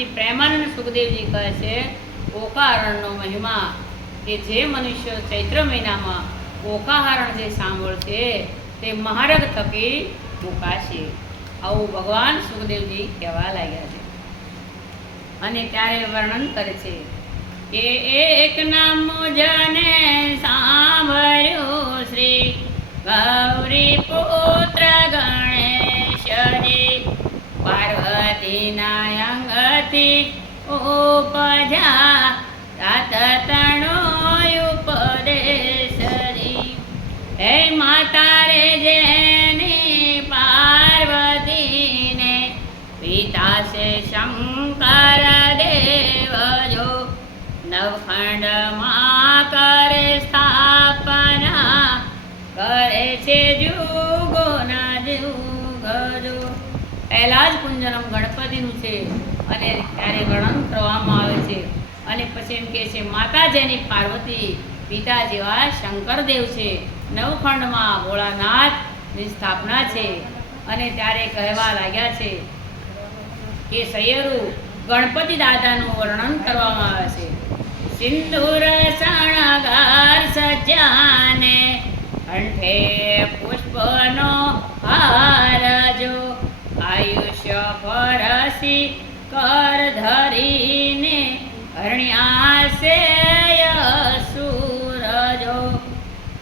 શ્રી પ્રેમાનંદ સુખદેવજી કહે છે ઓકાહરણનો મહિમા કે જે મનુષ્ય ચૈત્ર મહિનામાં ઓકાહરણ જે સાંભળશે તે મહારગ થકી મુકાશે, આવું ભગવાન સુખદેવજી કહેવા લાગ્યા છે. અને ત્યારે વર્ણન કરે છે કે એક નામ જને સાંભળ્યું શ્રી ગૌરી પુત્ર ગણેશજી, પાર્વતીના અંગથી ઉપજા રાત તણો ઉપદેશરી. હે માતા રે જેની પાર્વતીને પિતા છે શંકર દેવ, જો નવખંડમાં કરે સ્થાપના, કરે છે જુગોના જુગ જો. પહેલા જ કુંજનમ ગણપતિનું છે અને ત્યારે વર્ણન કરવામાં આવે છે. અને પછી એમ કહે છે માતા જેની પાર્વતી, પિતા જેવા શંકરદેવ છે, નવખંડમાં ભોળાનાથની સ્થાપના છે. અને ત્યારે કહેવા લાગ્યા છે કે સૈયરુ ગણપતિ દાદાનું વર્ણન કરવામાં આવે છે. સિંદૂર શણગાર સજ્જાને, કંઠે પુષ્પનો હાર જો, આયુષ્ય પરસી કર ધરીને હરણ્યાસે સૂરજો.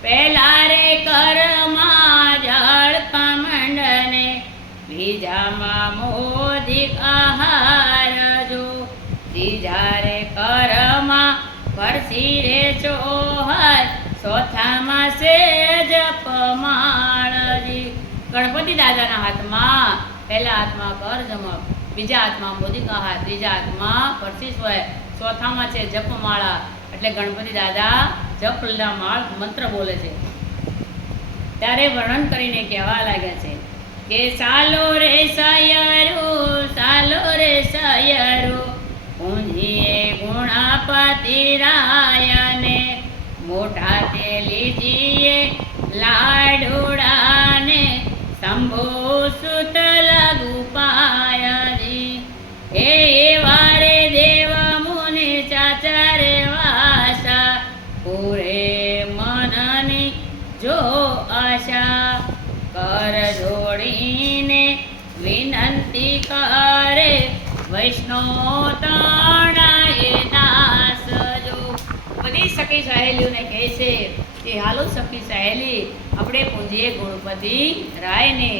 પહેલા રે કરમાં જળ કમંડને, બીજામાં મોદિક આહાર જો, ત્રીજા રે કરમાં પરસી રે ચોહર, ચોથામાં છે જપમાળજી. ગણપતિ દાદાના હાથમાં પહેલા હાથમાં કર જમક, બીજા હાથમાં મોદિક આહાર, ત્રીજા હાથમાં પરસી હોય, ચોથામાં છે જપમાળા. એટલે ગણપતિ દાદા જપના માળ મંત્ર બોલે છે. ત્યારે વર્ણન કરીને કહેવા લાગ્યા છે કે સાલો રે સયરુ ઊંઝીએ ગુણાપતિ રાયને, મોઢા તે લીજીએ લાડુડાને, શંભો સુત લઘુ પાયજી. એ વારે દેવ મુનિ ચાચર વાસા, પૂરે મનની જો આશા, કર જોડીને વિનંતી કરે, વૈષ્ણવ તણાએ દાસ જો. બધી સખી સહેલીઓને કહે છે કે હાલો સખી સહેલી, આપણે પૂંજીએ ગણપતિ રાયને,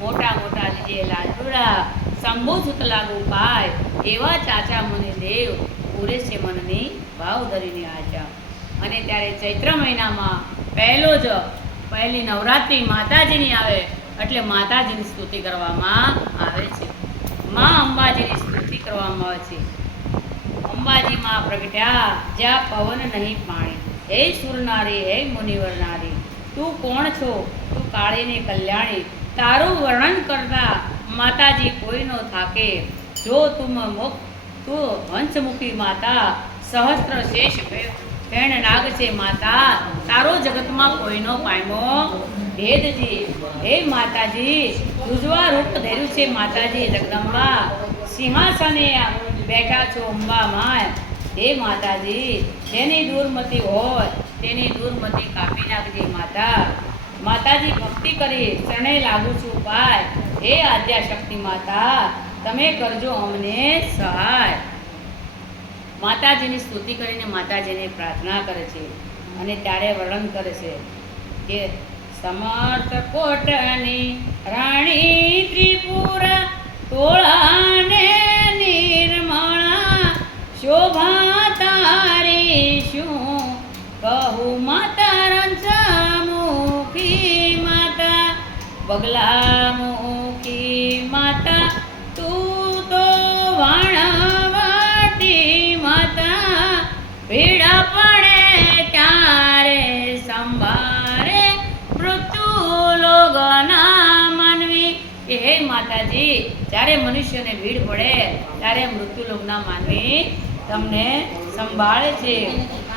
મોટા મોટા લીજે લાડુડા, શંભુ સુત લાગુ પાય, એવા ચાચા મુનિ દેવ, પૂરે છે મનની ભાવ ધરીની આશા. અને ત્યારે ચૈત્ર મહિનામાં પહેલી નવરાત્રિ માતાજીની આવે એટલે માતાજીની સ્તુતિ કરવામાં આવે છે. માં અંબાજીની સ્તુતિ કરવામાં આવે છે. અંબાજીમાં પ્રગટ્યા જ્યાં પવન નહીં પાણી, હે સુરનારી, હે મુનિવર નારી, તું કોણ છો, તું કાળીને કલ્યાણી, તારું વર્ણન કરતા માતાજી કોઈ નો થાકે. જો તું હંસમુખી માતા, સહસ્ત્ર શેષ ફેણ નાગ છે માતા, તારો જગતમાં કોઈનો પાયમો ભેદજી. હે માતાજી, ઉજવા રૂપ ધર્યું છે માતાજી જગદંબા, સિંહાસને બેઠા છો અંબા માય. હે માતાજી, જેની દુર્મતિ હોય તેની દુર્મતિ કાપી નાખજે માતા. માતાજી ભક્તિ કરી શરણે લાગુ છું પાય. હે આદ્યાશક્તિ માતા, તમે કરજો અમને સહાય. માતાજીની સ્તુતિ કરીને માતાજીને પ્રાર્થના કરે છે. અને ત્યારે વર્ણન કરે છે કે સમર્થ કોટની રાણી ત્રિપુરા, તોળાને નિર્મળા શોભા તારી શું કહું માતા, રંચમુખી માતા, પગલા મુખી માતા, તું તો વાણવટી માતા, પીડા પડે ત્યારે સંભારે મૃત્યુ લોગના માનવી. કે હે માતાજી, જ્યારે મનુષ્યને ભીડ પડે ત્યારે મૃત્યુલોકના માનવી તમને સંભાળે છે.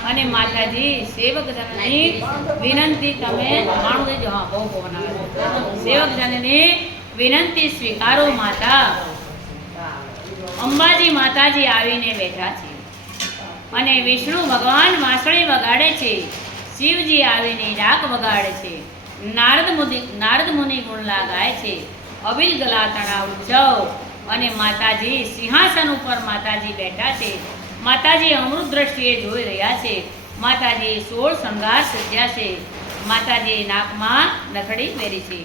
અને માતાજી સેવક જનની વિનંતી તમે માણું દેજો. હા, બહુ બનાવે સેવક જનની વિનંતી સ્વીકારો માતા. અંબાજી માતાજી આવીને બેઠા છે અને વિષ્ણુ ભગવાન વાંસળી વગાડે છે, શિવજી આવીને ડાક વગાડે છે, નારદ મુનિ ગુણલા ગાય છે, અબિલ ગલાતણા ઉત્સવ અને માતાજી સિંહાસન ઉપર માતાજી બેઠા છે. માતાજી અમૃત દ્રષ્ટિએ જોઈ રહ્યા છે. માતાજી 16 શણગાર સજ્યા છે. માતાજી નાકમાં નથડી પહેરી છે.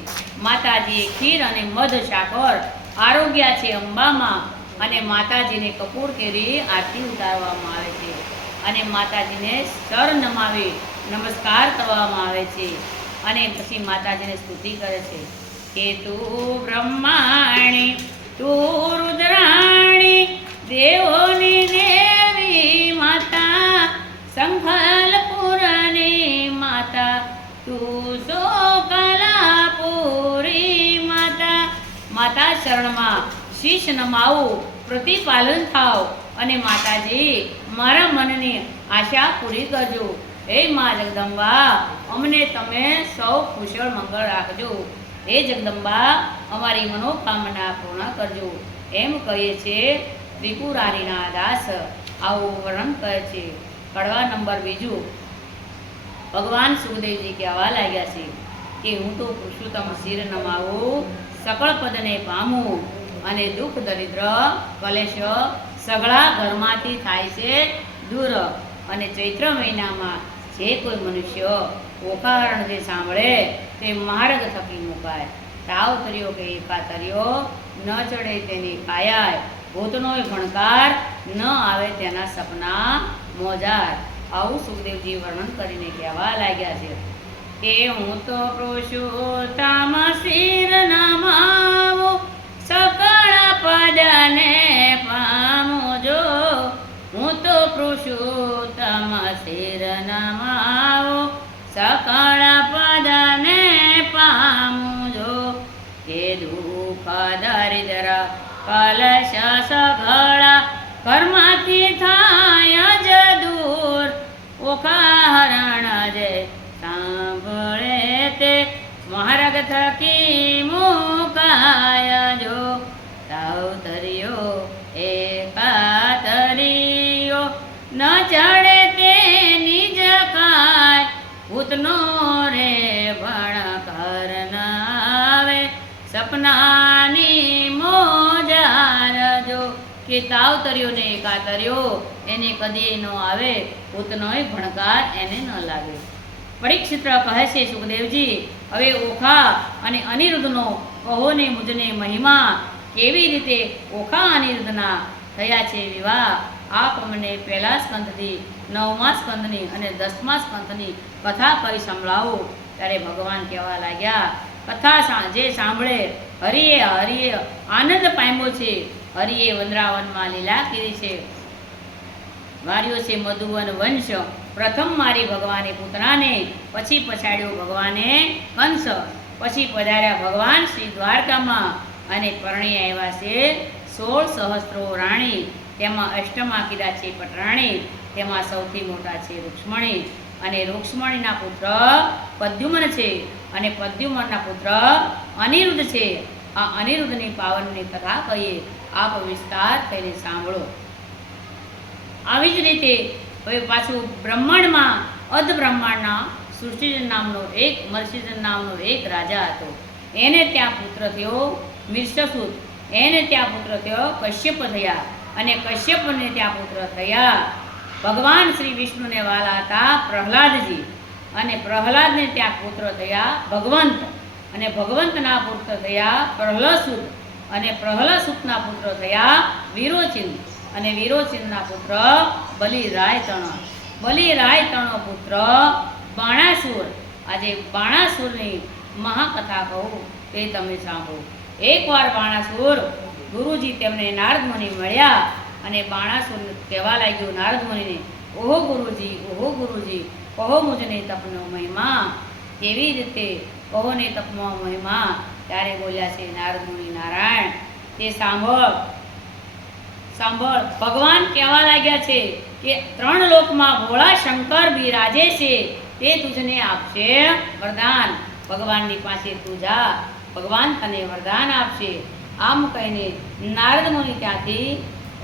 માતાજી ખીર અને મધ સાકર આરોગ્યા છે અંબામાં અને માતાજીને કપૂર કેરી આરતી ઉતારવામાં આવે છે અને માતાજીને સ્તર નમાવી નમસ્કાર કરવામાં આવે છે અને પછી માતાજીને સ્તુતિ કરે છે કે તું બ્રહ્માણી, તું રુદ્રાણી, દેવોની દેવી માતા, સંખલપુરની માતા, તું સોકલાપુરી માતા. માતા શરણમાં શીશ નમાવું, પ્રતિપાલન થાવ અને માતાજી મારા મનની આશા પૂરી કરજો. હે મા જગદંબા, અમને તમે સૌ કુશળ મંગળ રાખજો. હે જગદંબા, અમારી મનોકામના પૂર્ણ કરજો. એમ કહીએ છે ત્રિપુરારીના દાસ. આવું વર્ણન કરે છે. કડવા નંબર 2. ભગવાન સુખદેવજી કહેવા લાગ્યા છે કે હું તો પુરુષોત્તમ શિર નમાવું, સકળ પદને પામું અને દુઃખ દરિદ્ર કલેશ સગળા ઘરમાંથી થાય છે દૂર. અને ચૈત્ર મહિનામાં જે કોઈ મનુષ્ય ઓકારણ જે સાંભળે તે માર્ગ થકી મુકાય. તાવ તર્યો કે એકા તર્યો, ન ચડે તેની કાયાય, ભૂતનોય ભણકાર, ન આવે તેના સપના મોજાર. આવું સુખદેવજી વર્ણન કરીને કહેવા લાગ્યા છે કે હું તો પુરુષોત્તમ શિર નમાવું, સકળ પદને પામું જો. હું તો પુરુષોત્તમ શિર નમાવું, સકળ પદને પામું જો. કે દુઃખ દરિદ્ર કલશ સગળા ઘરમાંથી થાય જ દૂર. ઓકાહરણ જે સાંભળે તે માર્ગ થકી મુકાય જો. તાવ તર્યો એકા તર્યો, ન ચડે તે નિજ કાય, ભૂતનો રે ભણકર ન આવે, સપનાની મોજાર જો. કે તાવ તર્યો ને એકા તર્યો એને કદી ન આવે, ભૂતનોય ભણકાર એને ન લાગે. પરીક્ષિત કહે છે સુખદેવજી, હવે ઓખા અને અનિરુદ્ધનો કહો ને મુજને મહિમા. કેવી રીતે ઓખા અનિરુદ્ધના થયા છે વિવાહ, આપ મને પહેલા સ્કંદથી 9મા સ્કંદની અને 10મા સ્કંદની કથા કહી સંભળાવો. ત્યારે ભગવાન કહેવા લાગ્યા, કથા જે સાંભળે હરિએ આનંદ પામ્યો છે. હરિએ વંદરાવનમાં લીલા કરી છે, વાર્યો છે મધુવન વંશ. પ્રથમ મારી ભગવાને પૂતનાને, પછી પછાડ્યો ભગવાને કંસ, પછી પધાર્યા ભગવાન શ્રી દ્વારકામાં અને પરણી આવ્યા છે 16 સહસ્ત્રો રાણી. તેમાં અષ્ટમા કીધા છે પટરાણી. તેમાં સૌથી મોટા છે રૂક્ષ્મણી અને રૂક્ષ્મણીના પુત્ર પદ્યુમન છે અને પદ્યુમનના પુત્ર અનિરુદ્ધ છે. આ અનિરુદ્ધની પાવનની કથા કહીએ, આપ વિસ્તાર થઈને સાંભળો. આવી જ રીતે હવે પાછું બ્રહ્માંડમાં અધ બ્રહ્માંડના સૃષ્ટિજન નામનો મર્ષિજન નામનો એક રાજા હતો. એને ત્યાં પુત્ર થયો મિર્ષસૂત. એને ત્યાં પુત્ર થયો કશ્યપ થયા અને કશ્યપને ત્યાં પુત્ર થયા ભગવાન શ્રી વિષ્ણુને વાલા હતા પ્રહલાદજી. અને પ્રહલાદને ત્યાં પુત્ર થયા ભગવંત અને ભગવંતના પુત્ર થયા પ્રહલસુત અને પ્રહલસુતના પુત્ર થયા વિરોચિન અને વિરોચિનના પુત્ર બલિરાયતણનો પુત્ર બાણાસુર. આજે બાણાસુરની મહાકથા કહું તે તમે સાંભળો. એકવાર બાણાસુર ગુરુજી તેમને નારદ મુનિ મળ્યા અને બાણાસુર કહેવા લાગ્યું નારદ મુનિને, ઓહો ગુરુજી, કહો મુજને તપનો મહિમા. કેવી રીતે કહો ને તપનો મહિમા? ત્યારે બોલ્યા છે નારદ મુનિ નારાયણ, તે સાંભળ. ભગવાન કહેવા લાગ્યા છે કે 3 લોકમાં ભોળા શંકર બિરાજે છે, તે તુજને આપશે વરદાન. ભગવાનની પાસે તું જા, ભગવાન તને વરદાન આપશે. આમ કહીને નારદ મુનિ ત્યાંથી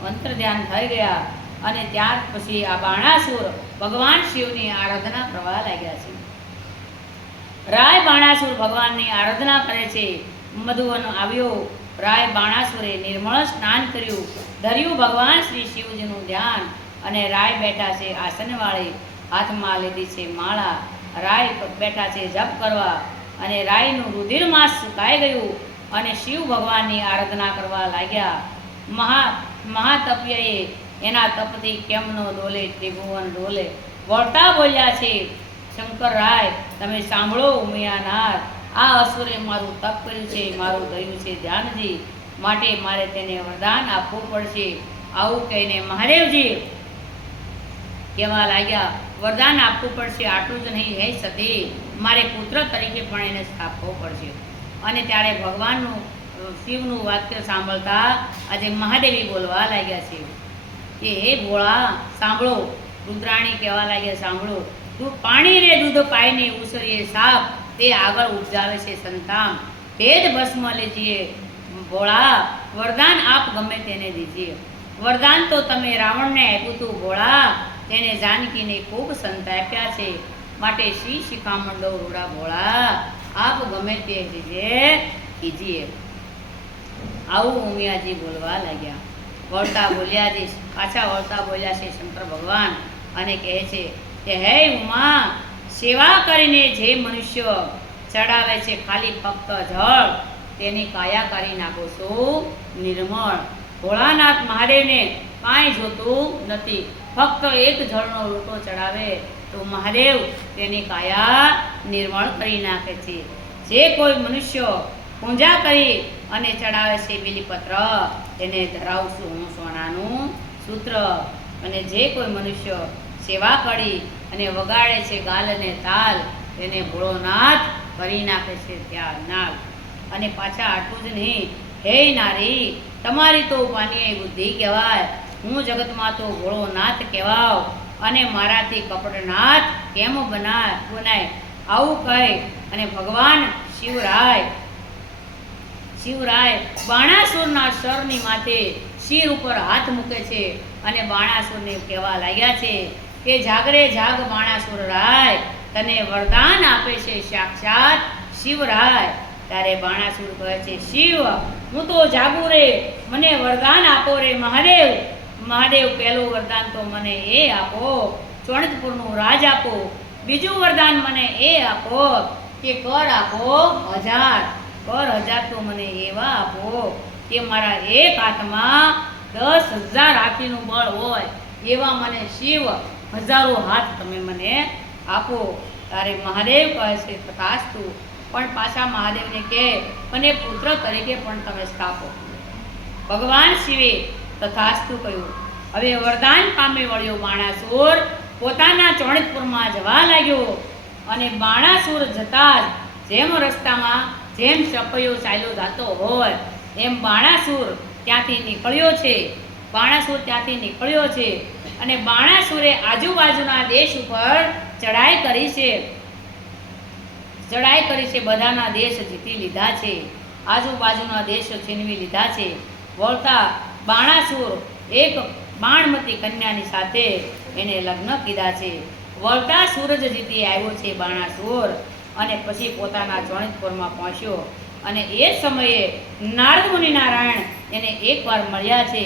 અંતર ધ્યાન થઈ ગયા. અને ત્યાર પછી આ બાણાસુર ભગવાન શિવની આરાધના કરવા લાગ્યા છે. રાય બાણાસુર ભગવાનની આરાધના કરે છે. મધુવન આવ્યો. રાય બાણાસુરે નિર્મળ સ્નાન કર્યું, ધર્યું ભગવાન શ્રી શિવજીનું ધ્યાન. અને રાય બેઠા છે આસનવાળી, હાથમાં લીધી છે માળા. રાય બેઠા છે જપ કરવા. અને રાયનું રુધિરમાસ સુકાઈ ગયું અને શિવ ભગવાનની આરાધના કરવા લાગ્યા. મહાતપ્યએ એના તપથી કેમ નો ડોલે ત્રિભુવન ડોલે. વળતા બોલ્યા છે શંકર રાય, તમે સાંભળો ઉમિયાનાથ, આ અસુરે મારું તપ કર્યું છે, મારું ધર્યું છે ધ્યાનજી, માટે મારે તેને વરદાન આપવું પડશે. આવું કહીને મહાદેવજી કહેવા લાગ્યા, વરદાન આપવું પડશે. આટલું જ નહીં, હે સતી, મારે પુત્ર તરીકે પણ એને સ્થાપવો પડશે. અને ત્યારે ભગવાનનું શિવનું વાક્ય સાંભળતા આજે મહાદેવી બોલવા લાગ્યા છે કે હે ભોળા સાંભળો. રુદ્રાણી કહેવા લાગ્યા, સાંભળો, તું પાણી રે દૂધ પાઈને ઉસરીએ સાપ, તે આગળ ઉપજાવે છે સંતાન, તે જ ભસ્મ લેજીએ. ભોળા, વરદાન આપ ગમે તેને દીજીએ. વરદાન તો તમે રાવણને આપ્યું હતું ભોળા, તેને જાનકીને ખૂબ સંતાપ્યા છે, માટે શ્રી શિખામણો રૂડા ભોળા, આપ ગમે તે કીજીએ. આવું ઉમિયાજી બોલવા લાગ્યા. વળતા બોલ્યા છે, પાછા વળતા બોલ્યા છે શંકર ભગવાન અને કહે છે કે હે ઉમા, સેવા કરીને જે મનુષ્ય ચડાવે છે ખાલી ફક્ત જળ, તેની કાયા કરી નાખો છો નિર્મળ. ભોળાનાથ મહાદેવને કાંઈ જોતું નથી, ફક્ત એક જળનો લોટો ચડાવે તો મહાદેવ તેની કાયા નિર્મળ કરી નાખે છે. જે કોઈ મનુષ્ય પૂજા કરી અને ચડાવે છે બીલીપત્ર, તેને ધરાવશું હું સોનાનું સૂત્ર. અને જે કોઈ મનુષ્ય સેવા કરી અને વગાડે છે ગાલ અને તાલ, તેને ભોળોનાથ કરી નાખે છે ત્યાં નાલ. અને પાછા આટલું જ નહીં, હે નારી, તમારી તો પાનીય બુદ્ધિ કહેવાય, હું જગતમાં તો ભોળોનાથ કહેવાવ, અને મારાથી કપટનાથ કેમ બનાય. આવું કહી અને ભગવાન શિવરાય બાણાસુરના સરની માથે શિર ઉપર હાથ મૂકે છે અને બાણાસુરને કહેવા લાગ્યા છે કે જાગરે જાગ બાણાસુર રાય, તને વરદાન આપે છે સાક્ષાત શિવરાય. ત્યારે બાણાસુર કહે છે, શિવ, હું તો જાગું રે, મને વરદાન આપો રે મહાદેવ. મહાદેવ, પહેલું વરદાન તો મને એ આપો, ચોણકપુરનું રાજ આપો. બીજું વરદાન મને એ આપો કે કર આપો 1000, કર 1000 તો મને એવા આપો કે મારા એક હાથમાં 10,000 હાથીનું બળ હોય, એવા મને શિવ 1000 હાથ તમે મને આપો. તારે મહાદેવ કહે છે તથાસ્તુ. પણ પાછા મહાદેવને કહે, અને પુત્ર તરીકે પણ તમે સ્થાપો. ભગવાન શિવે તથાસ્તુ કહ્યું. હવે વરદાન પામી વળ્યો બાણાસુર પોતાના ચોણકપુરમાં જવા લાગ્યો. અને બાણાસુર જતા જ જેમ રસ્તામાં જેમ ચપૈયો ચાલ્યો જતો હોય એમ બાણાસુર ત્યાંથી નીકળ્યો છે. અને બાણાસુરે આજુબાજુના દેશ ઉપર ચડાઈ કરી છે. બધાના દેશ જીતી લીધા છે, આજુબાજુના દેશ છીનવી લીધા છે. વળતા બાણાસુર એક બાણમતી કન્યાની સાથે એને લગ્ન કીધા છે. વળતા સૂરજ જીતી આવ્યો છે બાણાસુર, અને પછી પોતાના ચોણકપુરમાં પહોંચ્યો. અને એ સમયે નારદ મુનિ નારાયણ એને એકવાર મળ્યા છે.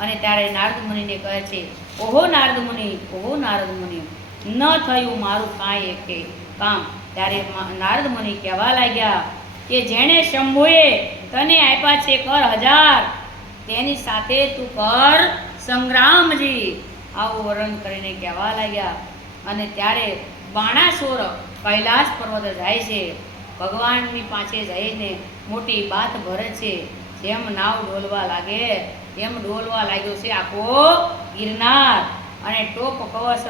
અને ત્યારે નારદ મુનિને કહે છે, ઓહો નારદ મુનિ, ન થયું મારું કાંઈ એક કામ. ત્યારે નારદ મુનિ કહેવા લાગ્યા કે જેણે શંભુએ તને આપ્યા છે કર 1000, તેની સાથે તું કર સંગ્રામજી. આવું વર્ણન કરીને કહેવા લાગ્યા. અને ત્યારે બાણાસુર કૈલાસ પર્વત જાય છે. ભગવાનની પાસે જઈને મોટી બાત ભરે છે. જેમ નાવ ડોલવા લાગે એમ ડોલવા લાગ્યો છે આખો ગિરનાર. અને ટોપ કવચ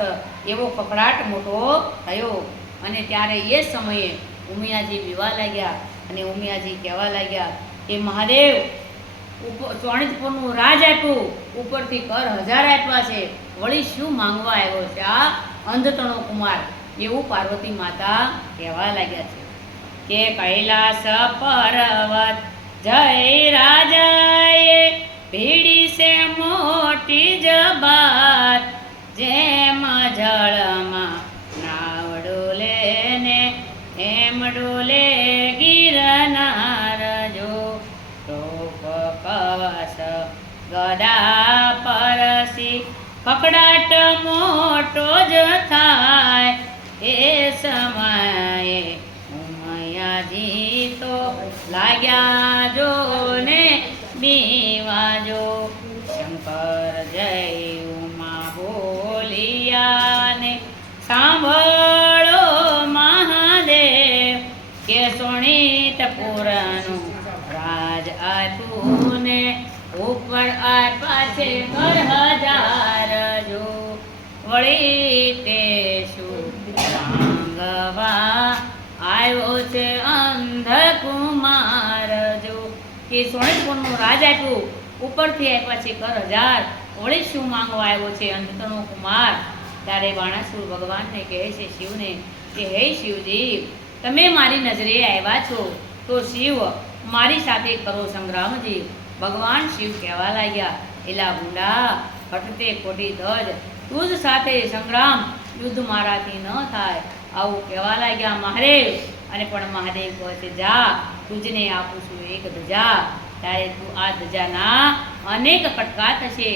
એવો કકડાટ મોટો થયો. અને ત્યારે એ સમયે ઉમિયાજી પીવા લાગ્યા. અને ઉમિયાજી કહેવા લાગ્યા કે મહાદેવ, ચોણકપુરનું રાજ આપ્યું, ઉપરથી કર 1000 આપ્યા છે, વળી શું માંગવા આવ્યો છે આ અંધતણો કુમાર? એવું પાર્વતી માતા કહેવા લાગ્યા છે કે કૈલાસ પર્વત જય રાજાએ ભીડી છે મોટી જબાત, જેમ જળમાં નાવ ડોલે ને એમ ડોલે ગિરનાર જો. ટોપ કવચ ગદા પરસી કકડાટ મોટો જ થાય, એ સમયે ઉમૈયાજી તો લાગ્યા જો ને બીવા જો. શંકર જય ઉમા બોલિયા ને સાંભળો મહાદેવ, કે સોણીતપુરનું રાજ આપ્યું ને ઉપર આપ્યા છે ઘર હજાર જો. વળી તે શું માંગવા આવ્યો છે અંધકુમાર જો. કે સોણીતપુરનું રાજ આપ્યું, ઉપરથી આપ્યા છે ઘર હજાર, વળી શું માંગવા આવ્યો છે અંધનો કુમાર. ત્યારે બાણાસુર ભગવાનને કહે છે શિવને કે હે શિવજી, તમે મારી નજરે આવ્યા છો તો શિવ મારી સાથે કરો સંગ્રામજી. ભગવાન શિવ કહેવા લાગ્યા, એલા ગુંડા ફટતે ખોટી ધજ, તું જ સાથે સંગ્રામ, યુદ્ધ મારાથી ન થાય, આવું કહેવા લાગ્યા મહાદેવ. અને પણ મહાદેવ કહે છે જા, તુજને આપું છું એક ધજા, ત્યારે તું આ ધજાના અનેક કટકા થશે,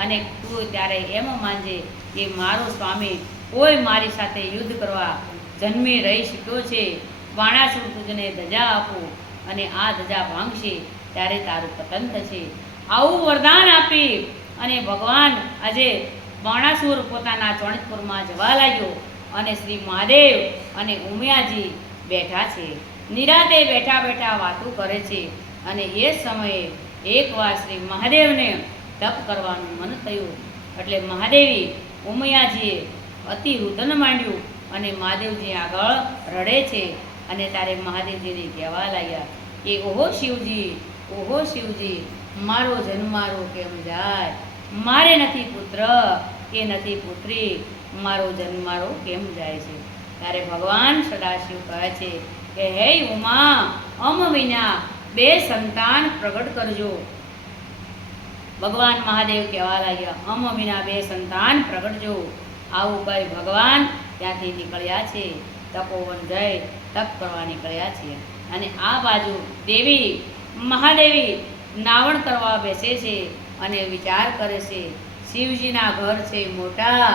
અને તું ત્યારે એમ માનજે કે મારો સ્વામી કોઈ મારી સાથે યુદ્ધ કરવા જન્મી રહી શક્યો છે. બાણાસુર તુજને ધજા આપું અને આ ધજા ભાંગશે ત્યારે તારું પતન થશે. આવું વરદાન આપી અને ભગવાન આજે બાણાસુર પોતાના સોણીતપુરમાં જવા લાગ્યો, અને શ્રી મહાદેવ અને ઉમિયાજી બેઠા છે, નિરાતે બેઠા બેઠા વાતો કરે છે. અને એ સમયે એકવાર શ્રી મહાદેવને તપ કરવાનું મન થયું, એટલે મહાદેવી ઉમિયાજીએ અતિ રુદન માંડ્યું અને મહાદેવજી આગળ રડે છે. અને ત્યારે મહાદેવજીને કહેવા લાગ્યા કે ઓહો શિવજી, મારો જન્મારો કેમ જાય, મારે નથી પુત્ર કે નથી પુત્રી, મારો જન્મારો કેમ જાય છે. ત્યારે ભગવાન સદાશિવ કહે છે કે હે ઉમા, અમ વિના 2 સંતાન પ્રગટ કરજો. ભગવાન મહાદેવ કહેવા લાગ્યા, અમ વિના 2 સંતાન પ્રગટજો. આવું કહી ભગવાન ત્યાંથી નીકળ્યા છે, તપોવન જઈ તપ કરવા નીકળ્યા છે. અને આ બાજુ દેવી મહાદેવી નાવણ કરવા બેસે છે અને વિચાર કરે છે, શિવજીના ઘર છે મોટા,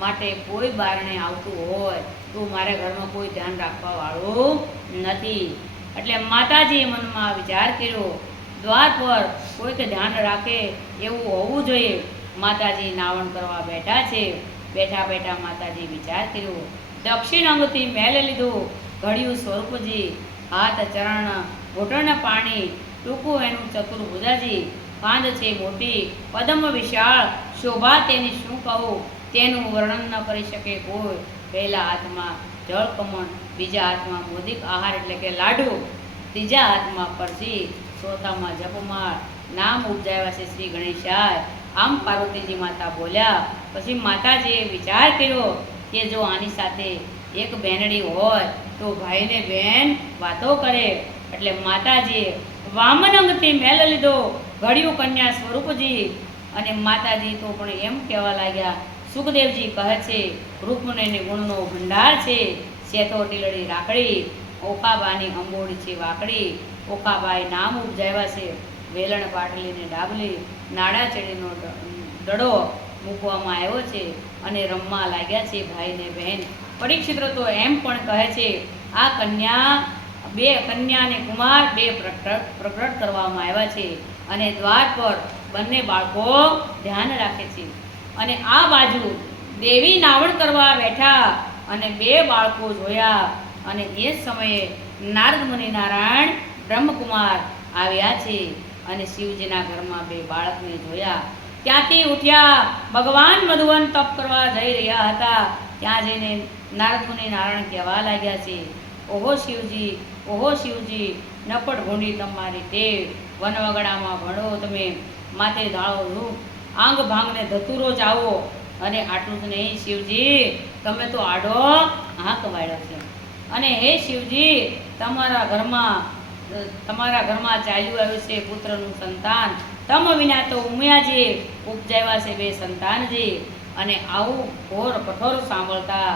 માટે કોઈ બારણે આવતું હોય તો મારા ઘરમાં કોઈ ધ્યાન રાખવા વાળું નથી. એટલે માતાજીએ મનમાં વિચાર કર્યો, દ્વાર પર કોઈક ધ્યાન રાખે એવું હોવું જોઈએ. માતાજી નાવણ કરવા બેઠા છે. બેઠા બેઠા માતાજી વિચાર કર્યો, દક્ષિણ અંગથી મેલ લીધો, ઘડ્યું સ્વરૂપજી, હાથ ચરણ ઘૂંટણ પાણી, ટૂંકું એનું ચતુર્ભુજાજી, કાંદ છે મોટી, પદમ વિશાળ, શોભા તેની શું કહું, તેનું વર્ણન ન કરી શકે કોઈ. પહેલા હાથમાં જળકમણ, બીજા હાથમાં મોદિક આહાર એટલે કે લાડુ, ત્રીજા હાથમાં પરસી, ચોથામાં જપમાળ, નામ ઉપજાવ્યા છે શ્રી ગણેશાય. આમ પાર્વતીજી માતા બોલ્યા. પછી માતાજીએ વિચાર કર્યો કે જો આની સાથે એક બહેનડી હોય તો ભાઈને બહેન વાતો કરે. એટલે માતાજીએ વામન અંગથી મેલ લીધો, ઘડ્યું કન્યા સ્વરૂપજી. અને માતાજી તો પણ એમ કહેવા લાગ્યા, સુખદેવજી કહે છે રૂપને ગુણનો ભંડાર છે, શેતો ટીલડી રાખડી, ઓખાબાની અંબોડી છે વાકડી, ઓખાબાઈ નામ ઉપજાવ્યા છે, વેલણ પાટલીને ડાબલી, નાડા ચડીનો દડો મૂકવામાં આવ્યો છે અને રમવા લાગ્યા છે ભાઈ ને બહેન. પરીક્ષિત તો એમ પણ કહે છે આ કન્યા 2 કન્યા અને કુમાર 2 પ્રગટ કરવામાં આવ્યા છે અને દ્વાર પર બંને બાળકો ધ્યાન રાખે છે. અને આ બાજુ દેવી નાવણ કરવા બેઠા અને 2 બાળકો જોયા. અને એ સમયે નારદ મુનિ નારાયણ બ્રહ્મકુમાર આવ્યા છે અને શિવજીના ઘરમાં 2 બાળકને જોયા. ત્યાંથી ઉઠ્યા, ભગવાન મધુવન તપ કરવા જઈ રહ્યા હતા. ત્યાં જઈને નારદ મુનિ નારાયણ કહેવા લાગ્યા છે, ઓહો શિવજી, નપટ ભૂંડી તમારી ટેવ, વનવગડામાં ભણો તમે, માથે ધાળો રૂપ, આંગ ભાંગને ધતુરો ચાવો. અને આટલું જ નહીં શિવજી, તમે તો આડો હાંક વાળ્યો છે. અને હે શિવજી, તમારા ઘરમાં ચાલ્યું આવ્યું છે પુત્રનું સંતાન, તમ વિના તો ઉમિયાજીએ ઉપજાવ્યા છે બે સંતાનજી. અને આવું ઘોર કઠોર સાંભળતા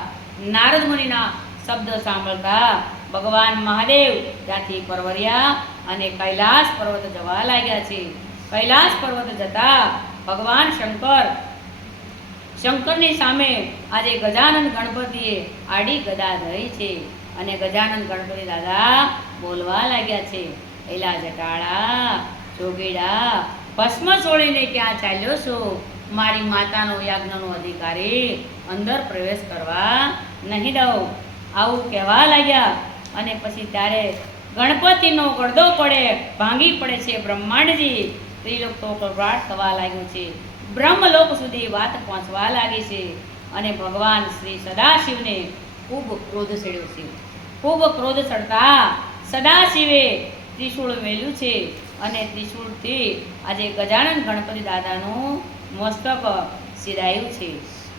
નારદ મુનિના શબ્દ સાંભળતા ભગવાન મહાદેવ ત્યાંથી પરવર્યા અને કૈલાસ પર્વત જવા લાગ્યા છે. કૈલાસ પર્વત જતા ભગવાન શંકરની સામે આજે ગજાનંદ ગણપતિએ આડી ગદા ધરી છે અને ગજાનંદ ગણપતિ દાદા બોલવા લાગ્યા છે, એલા જટાળા જોગીડા, ભસ્મ છોડીને ક્યાં ચાલ્યો છો? મારી માતાનો યાજ્ઞનો અધિકારી અંદર પ્રવેશ કરવા નહીં દઉં. આવું કહેવા લાગ્યા. અને પછી ત્યારે ગણપતિનો ગળદો પડે, ભાંગી પડે છે બ્રહ્માંડજી. ત્રિલોક તો કળવળાટ થવા લાગ્યું છે, બ્રહ્મલોક સુધી વાત પહોંચવા લાગી છે. અને ભગવાન શ્રી સદાશિવને ખૂબ ક્રોધ ચડ્યો છે. ખૂબ ક્રોધ ચડતા સદાશિવે ત્રિશૂળ મેલ્યું છે અને ત્રિશૂળથી આજે ગજાનંદ ગણપતિ દાદાનું મસ્તક સિરાયું છે.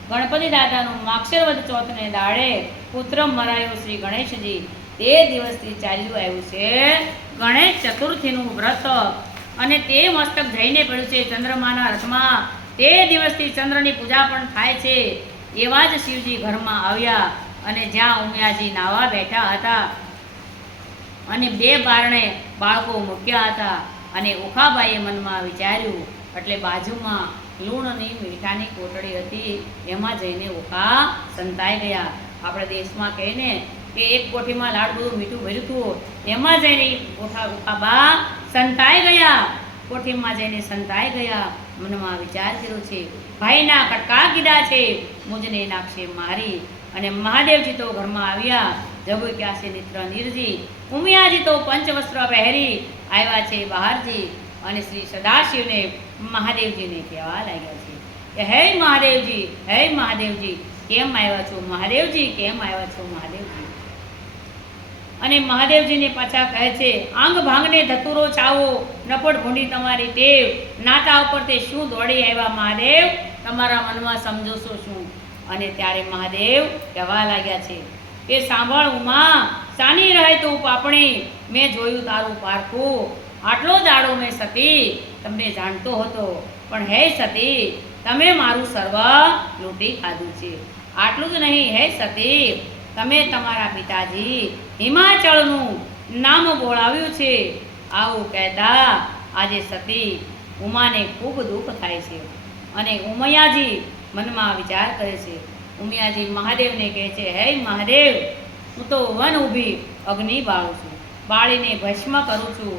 ગણપતિ દાદાનું માક્ષર વદ ચોથને દાડે પુત્ર મરાયો શ્રી ગણેશજી. તે દિવસથી ચાલ્યું આવ્યું છે ગણેશ ચતુર્થીનું વ્રત. અને તે મસ્તક જઈને પડ્યું છે ચંદ્રમાના રથમાં. તે દિવસથી ચંદ્રની પૂજા પણ થાય છે. એવા જ શિવજી ઘરમાં આવ્યા અને જ્યાં ઉમિયાજી નાવા બેઠા હતા અને બે બારણે બાળકો મૂક્યા હતા. અને ઓખાબાઈએ મનમાં વિચાર્યું એટલે બાજુમાં લૂણની મીઠાની કોટડી હતી, એમાં જઈને ઓખા સંતાઈ ગયા. આપણે દેશમાં કહીને કે એક કોઠીમાં લાડ બધું મીઠું ભર્યું હતું, એમાં જઈને ઓખાબા સંતાઈ ગયા. કોઠીમાં જઈને સંતાઈ ગયા. મનમાં વિચાર કર્યો છે, ભાઈના કટકા કીધા છે, મુજને નાખશે મારી. અને મહાદેવજી તો ઘરમાં આવ્યા, જગુક્યા છે નેત્ર નીરજી. ઉમિયાજી તો પંચવસ્ત્ર પહેરી આવ્યા છે બહારજી. અને શ્રી સદાશિવને મહાદેવજીને કહેવા લાગ્યા છે કે હે મહાદેવજી, હે મહાદેવજી, કેમ આવ્યા છો મહાદેવજી, કેમ આવ્યા છો મહાદેવજી? અને મહાદેવજીને પાછા કહે છે, આંગ ભાંગને ધતુરો ચાવો, નપટ ભૂંડી તમારી ટેવ, નાતા ઉપર તે શું દોડી આવ્યા મહાદેવ, તમારા મનમાં સમજો છો શું? અને ત્યારે મહાદેવ કહેવા લાગ્યા છે કે સાંભળ ઉમા, સાની રહે તું પાપણી, મેં જોયું તારું પારખું. આટલો દાડો મેં સતી તમને જાણતો હતો, પણ હે સતી, તમે મારું સર્વ લૂંટી ખાધું છે. આટલું જ નહીં હે સતી, તમે તમારા પિતાજી હિમાચળનું નામ બોલાવ્યું છે. આવું કહેતા આજે સતી ઉમાને ખૂબ દુઃખ થાય છે. અને ઉમિયાજી મનમાં વિચાર કરે છે. ઉમિયાજી મહાદેવને કહે છે, હે મહાદેવ, હું તો વન ઊભી અગ્નિ બાળું છું, બાળીને ભસ્મ કરું છું,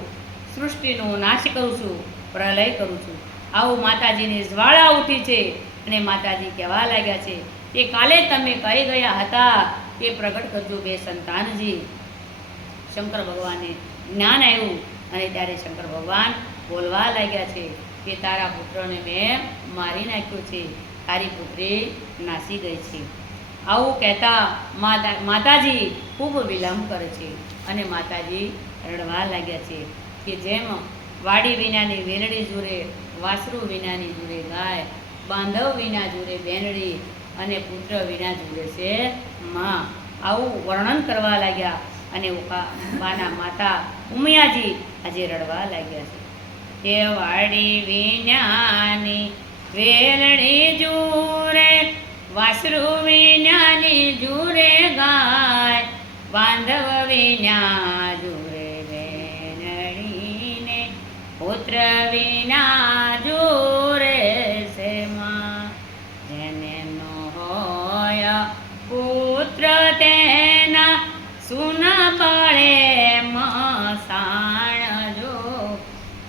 સૃષ્ટિનો નાશ કરું છું, પ્રલય કરું છું. આવું માતાજીની જ્વાળા ઉઠી છે. અને માતાજી કહેવા લાગ્યા છે કે કાલે તમે કહી ગયા હતા કે પ્રગટ કરજો બે સંતાનજી. શંકર ભગવાનને જ્ઞાન આવ્યું અને ત્યારે શંકર ભગવાન બોલવા લાગ્યા છે કે તારા પુત્રને મેં મારી નાખ્યો છે, તારી પુત્રી નાસી ગઈ છે. આવું કહેતા માતાજી ખૂબ વિલંબ કરે છે. અને માતાજી રડવા લાગ્યા છે કે જેમ વાડી વિનાની વેલડી જુરે, વાસરું વિનાની જુરે ગાય, બાંધવ વિના જુરે બેનડી, અને પુત્ર વિના જુરે છે માં. આવું વર્ણન કરવા લાગ્યા. અને બાના માતા ઉમિયાજી આજે રડવા લાગ્યા છે કે વાડી વિનાની વેલડી જુરે, વાસરું વિનાની જુરે ગાય, બાંધવ વિના જુરે બેનડીને, પુત્ર વિના જુરે છે માં. જેને નો હોય પુત્ર તેના સુના પડે મસાણ જો,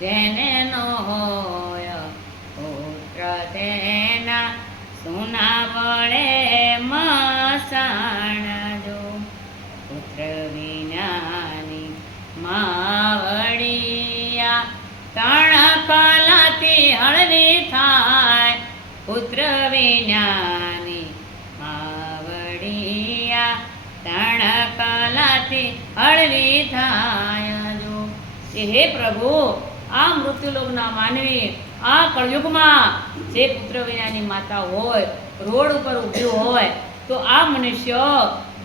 જેને નો હોય પુત્ર તેના સુના પડે મસાણ જો. પુત્ર વિનાની માવડિયા ત્રણ કલાથી હળવી થાય, પુત્ર વિનાની માવડિયા ત્રણ કલાથી હળવી થાય જો. હે પ્રભુ, આ મૃત્યુલોકના માનવી આ કળયુગમાં જે પુત્ર વિનાની માતા હોય, રોડ ઉપર ઊભી હોય, તો આ મનુષ્ય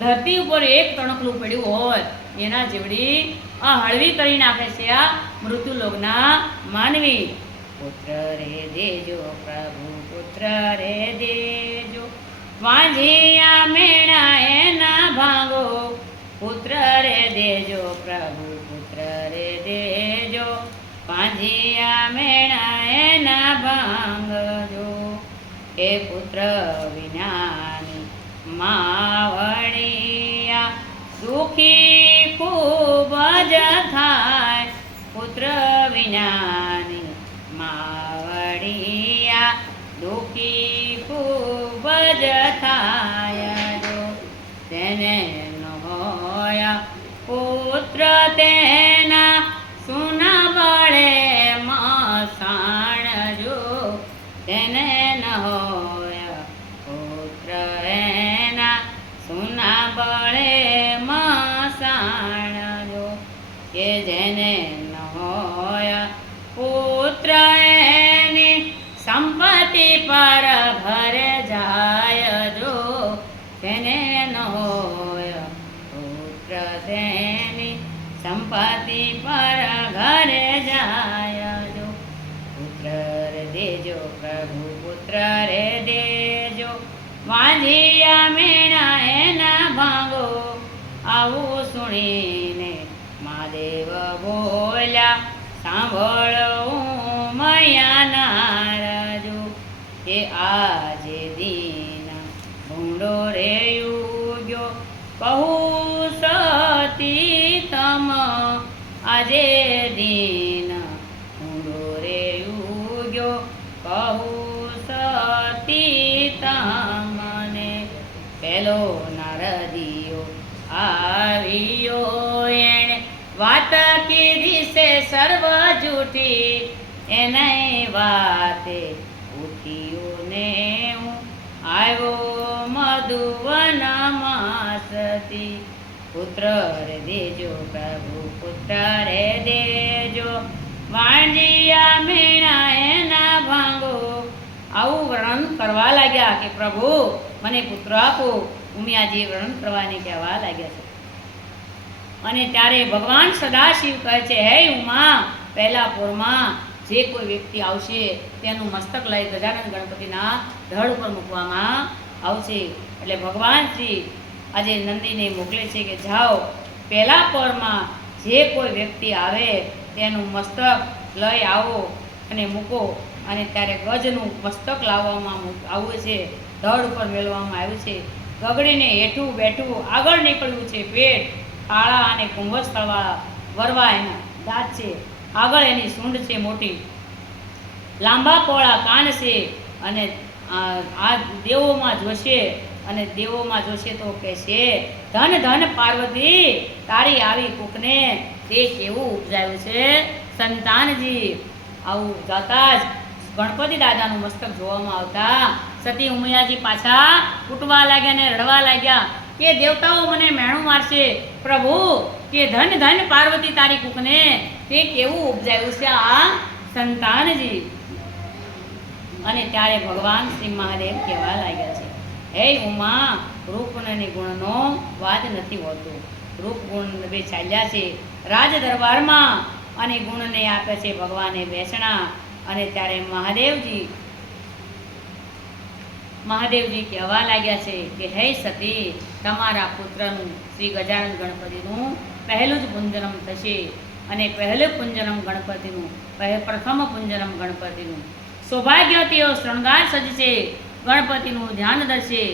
ધરતી ઉપર એક તણકલું પડ્યું હોય એના જેવડી આ હળવી કરી નાખે છે આ મૃત્યુલોકના માનવી. પુત્ર રે દેજો પ્રભુ પુત્ર રે દેજો. વાંઝિયા મેણા એના ભાંગો પુત્ર રે દેજો પ્રભુ પુત્ર રે દેજો. વાંઝિયા મેણા એના ભાંગજો. એ પુત્ર વિનાની માવડિયા દુઃખી ખૂબ જ થાય. પુત્ર વિનાની માવડિયા દુઃખી ખૂબ જ થાય. જો તેને ન હોય પુત્ર તેના સુના બળે મસાણ. જો તેને ન હોય પુત્ર એના સુના બળે મસાણ. જો કે જેને ન હોય પુત્ર એની સંપત્તિ પર ઘરે જાય. જો તેને ન હોય પુત્ર તેની સંપત્તિ પર ઘરે જાય. જો પુત્ર રે દેજો પ્રભુ પુત્ર રે દેજો. વાંઝિયા મેણા એના ભાંગો. આવું સુણીને મહાદેવ બોલ્યા સાંભળો મયા નારજો. કે આજે દીન ભૂંડો રે યુગ્યો કહું સતી તમ. આજે દીન ભૂંડો રે યુગ્યો કહું સતી તમને. પેલો નારદિયો આવ્યો એણે વાત કીધી છે સર્વ જૂઠી. એને વાતે ઉઠ્યો ને હું આવ્યો મધુવન માસતી. પુત્ર રે દેજો પ્રભુ પુત્ર રે દેજો. વાંઝિયા મેણા એના ભાંગો. આવું વર્ણન કરવા લાગ્યા કે પ્રભુ મને પુત્ર આપો. ઉમિયાજી વર્ણન કરવાની કહેવા લાગ્યા છે. અને ત્યારે ભગવાન સદાશિવ કહે છે હે ઉમા પહેલા પોરમાં જે કોઈ વ્યક્તિ આવશે તેનું મસ્તક લઈ ગજાનન ગણપતિના ધડ ઉપર મૂકવામાં આવશે. એટલે ભગવાન શ્રી આજે નંદીને મોકલે છે કે જાઓ પહેલા પોરમાં જે કોઈ વ્યક્તિ આવે તેનું મસ્તક લઈ આવો અને મૂકો. અને ત્યારે ગજનું મસ્તક લાવવામાં આવ્યું છે, ધડ ઉપર મેળવવામાં આવ્યું છે. ગગડીને હેઠું બેઠું આગળ નીકળ્યું છે. પેટ કાળા અને કુંભજ સ્થળવાળા વરવા એના દાંત છે. આગળ એની સૂંઢ છે મોટી, લાંબા પહોળા કાન છે. અને આ દેવોમાં જોશે અને દેવોમાં જોશે તો કહેશે ધન ધન પાર્વતી તારી આવી કૂકને તે કેવું ઉપજાયું છે સંતાનજી. આવું જતા જ ગણપતિ દાદાનું મસ્તક જોવામાં આવતા સતી ઉમિયાજી પાછા કૂટવા લાગ્યા ને રડવા લાગ્યા કે દેવતાઓ મને મેણું મારશે પ્રભુ, કે ધન ધન પાર્વતી તારી કૂકને તે કેવું ઉપજાયું છે આ સંતાનજી. અને ત્યારે ભગવાન શ્રી મહાદેવ કહેવા લાગ્યા છે હે ઉમા રૂપ અને ગુણનો વાદ નથી હોતો. રૂપ ગુણ બે ચાલ્યા છે રાજ દરબારમાં અને ગુણને આપે છે ભગવાને બેસણા. અને ત્યારે મહાદેવજી કહેવા લાગ્યા છે કે હે સતી તમારા પુત્રનું શ્રી ગજાનન ગણપતિનું પહેલું જ પૂંજનમ થશે. અને પહેલું પૂંજનમ ગણપતિનું પ્રથમ પૂંજનમ ગણપતિનું સૌભાગ્ય તેઓ શૃંગાર સજશે, ગણપતિનું ધ્યાન ધરશે,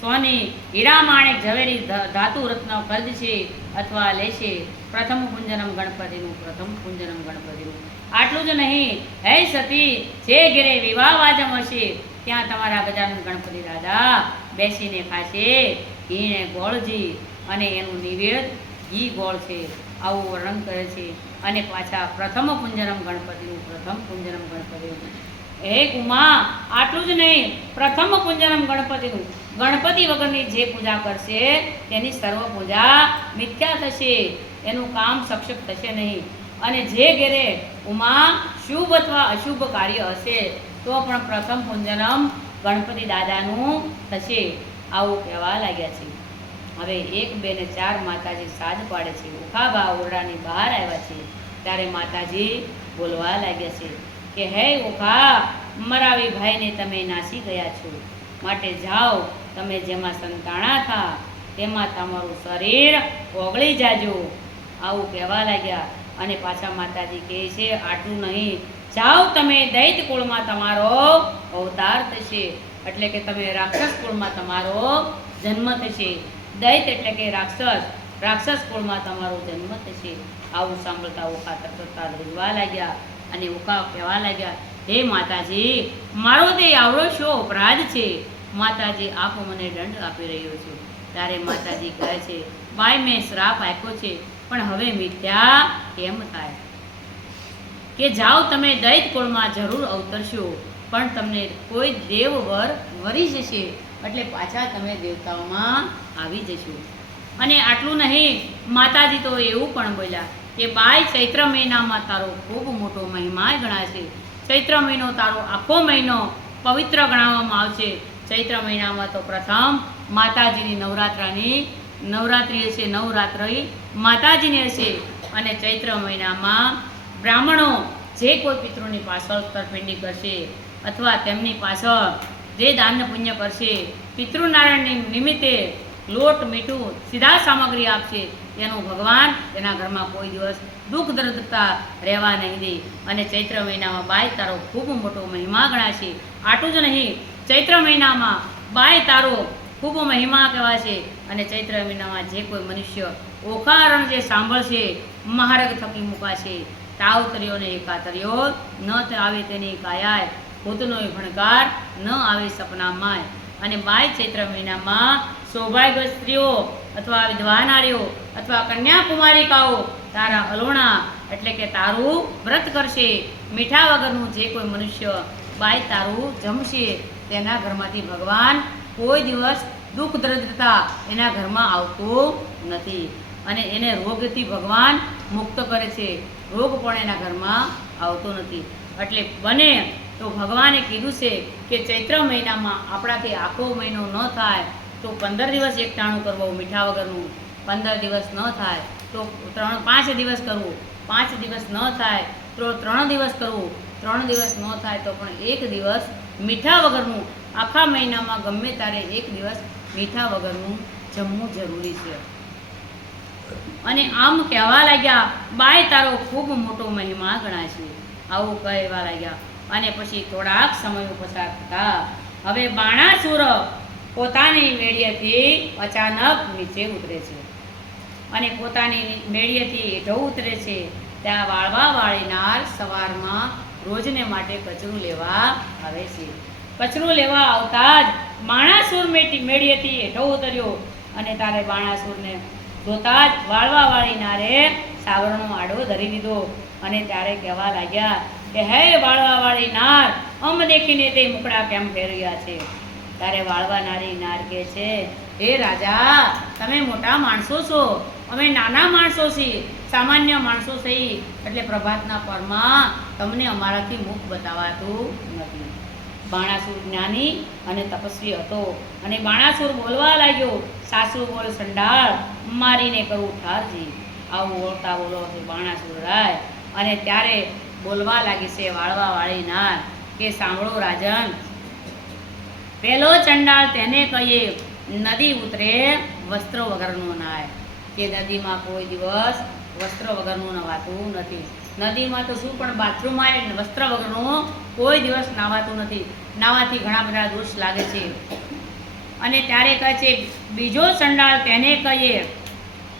સોની હીરા માણેક ઝવેરી ધાતુ રત્ન ખરીદશે અથવા લેશે. પ્રથમ પૂંજનમ ગણપતિનું પ્રથમ પૂંજનમ ગણપતિનું. આટલું જ નહીં હે સતી જે ઘેરે વિવાહ વાજમ હશે ત્યાં તમારા ગજાનન ગણપતિ દાદા બેસીને ખાશે ઘી ને ગોળજી. અને એનું નિવેદ ઘી ગોળ છે. આવું વર્ણન કરે છે. અને પાછા પ્રથમ પૂંજનમ ગણપતિનું પ્રથમ પૂંજનમ ગણપતિનું. હે ઉમા આટલું જ નહીં પ્રથમ પૂંજનમ ગણપતિનું. ગણપતિ વગરની જે પૂજા કરશે તેની સર્વ પૂજા મિથ્યા થશે, એનું કામ સક્ષમ થશે નહીં. અને જે ઘેરે ઉમા શુભ અથવા અશુભ કાર્ય હશે તો પણ પ્રથમ પૂંજનમ ગણપતિ દાદાનું થશે. આવું કહેવા લાગ્યા છે. હવે 1, 2 ને 4 માતાજી સાજ પાડે છે. ઉખાબા ઓરડાની બહાર આવ્યા છે ત્યારે માતાજી બોલવા લાગ્યા છે કે હે ઓખા મરાવી ભાઈને તમે નાસી ગયા છો, માટે જાઓ તમે જેમાં સંતાણા થા તેમાં તમારું શરીર ઓગળી જાજો. આવું કહેવા લાગ્યા. અને પાછા માતાજી કહે છે આટલું નહીં, જાઓ તમે દૈત કુળમાં તમારો અવતાર થશે, એટલે કે તમે રાક્ષસ કુળમાં તમારો જન્મ થશે. દૈત એટલે કે રાક્ષસ કુળમાં તમારો જન્મ થશે. આવું સાંભળતા ઓખા તરતા ધ્રુજવા લાગ્યા અને ઓખા કહેવા લાગ્યા, હે માતાજી મારો તે આવડો શો અપરાધ છે, માતાજી આપ મને દંડ આપી રહ્યો છો. ત્યારે માતાજી કહે છે, બાઈ મેં શ્રાપ આપ્યો છે પણ હવે મિથ્યા કેમ થાય, કે જાઓ તમે દૈત કુળમાં જરૂર અવતરશો પણ તમને કોઈ દેવ વર વરી જશે, એટલે પાછા તમે દેવતાઓમાં આવી જશો. અને આટલું નહીં, માતાજી તો એવું પણ બોલ્યા કે બાઈ ચૈત્ર મહિનામાં તારો ખૂબ મોટો મહિમા ગણાશે. ચૈત્ર મહિનો તારો આખો મહિનો પવિત્ર ગણાવવામાં આવશે. ચૈત્ર મહિનામાં તો પ્રથમ માતાજીની નવરાત્રિ હશે, નવરાત્રિ માતાજીની હશે. અને ચૈત્ર મહિનામાં બ્રાહ્મણો જે કોઈ પિતૃની પાછળ તરફેંડી કરશે અથવા તેમની પાછળ જે દાન પુણ્ય કરશે, પિતૃનારાયણની નિમિત્તે લોટ મીઠું સીધા સામગ્રી આપશે, તેનું ભગવાન તેના ઘરમાં કોઈ દિવસ દુઃખ દરિદ્રતા રહેવા નહીં દે. અને ચૈત્ર મહિનામાં બાઈ તારો ખૂબ મોટો મહિમા ગણાશે. આટલું જ નહીં, ચૈત્ર મહિનામાં બાઈ તારો ખૂબ મહિમા કહેવાશે. અને ચૈત્ર મહિનામાં જે કોઈ મનુષ્ય ઓખારણ જે સાંભળશે મહારગ થકી મુકાશે. તાવ તર્યો ને એકાતર્યો ન આવે તેની કાયાય, ખુદનો ભણકાર ન આવે સપનામાં. અને બાઈ ચૈત્ર મહિનામાં સૌભાગ્ય સ્ત્રીઓ અથવા વિધવા નારીઓ અથવા કન્યાકુમારિકાઓ તારા અલોણા એટલે કે તારું વ્રત કરશે. મીઠા વગરનું જે કોઈ મનુષ્ય બાઈ તારું જમશે તેના ઘરમાંથી ભગવાન કોઈ દિવસ દુઃખ દરિદ્રતા એના ઘરમાં આવતું નથી. અને એને રોગથી ભગવાન મુક્ત કરે છે, રોગ પણ એના ઘરમાં આવતો નથી. એટલે બને તો ભગવાને કીધું છે કે ચૈત્ર મહિનામાં આપણાથી આખો મહિનો ન થાય તો 15 દિવસ એકટાણું કરવું મીઠા વગરનું, 15 દિવસ ન થાય તો 5 દિવસ કરવું, 5 દિવસ ન થાય તો 3 દિવસ કરવું, 3 દિવસ ન થાય તો પણ 1 દિવસ મીઠા વગરનું. આખા મહિનામાં ગમે ત્યારે 1 દિવસ મીઠા વગરનું જમવું જરૂરી છે. અને આમ કહેવા લાગ્યા, બાઈ તારો ખૂબ મોટો મહિમા ગણાશે. આવું કહેવા લાગ્યા. અને પછી થોડાક સમય પસાર થતા હવે બાણાસુર પોતાની મેળીએથી અચાનક નીચે ઉતરે છે અને પોતાની મેળીએથી હેઠો ઉતરે છે. ત્યાં વાળવા વાળીનાર સવારમાં રોજને માટે કચરું લેવા આવે છે. કચરું લેવા આવતા જ બાણાસુર મેળીએથી હેઠો ઉતર્યો અને તારે બાણાસુરને જોતા જ વાળવા વાળીનારે સાવરણો આડો ધરી દીધો. અને ત્યારે કહેવા લાગ્યા કે હે વાળવા વાળી નાર, અમ દેખીને તે મુકડા કેમ ફેરવ્યા છે. ત્યારે વાળવા નારી નાર કહે છે, હે રાજા તમે મોટા માણસો છો, અમે નાના માણસો છીએ, સામાન્ય માણસો છીએ, એટલે પ્રભાતના પરમાં તમને અમારાથી મુખ બતાવાતું નથી. બાણાસુર જ્ઞાની અને તપસ્વી હતો અને બાણાસુર બોલવા લાગ્યો, સાસુ બોલ સંડાળ, મારીને કરું ઠારજી. આવું બોલતા બોલો છે બાણાસુર રાય. અને ત્યારે બોલવા લાગી છે વાળવા વાળી નાર કે સાંભળો રાજન, પેલો ચંડાળ તેને કહીએ નદી ઉતરે વસ્ત્ર વગરનો નાય, કે નદીમાં કોઈ દિવસ વસ્ત્ર વગરનું નવાતું નથી. નદીમાં તો શું પણ બાથરૂમમાં વસ્ત્ર વગરનું કોઈ દિવસ નાવાતું નથી. નાવાથી ઘણા બધા દોષ લાગે છે. અને ત્યારે કહે છે બીજો ચંડાળ તેને કહીએ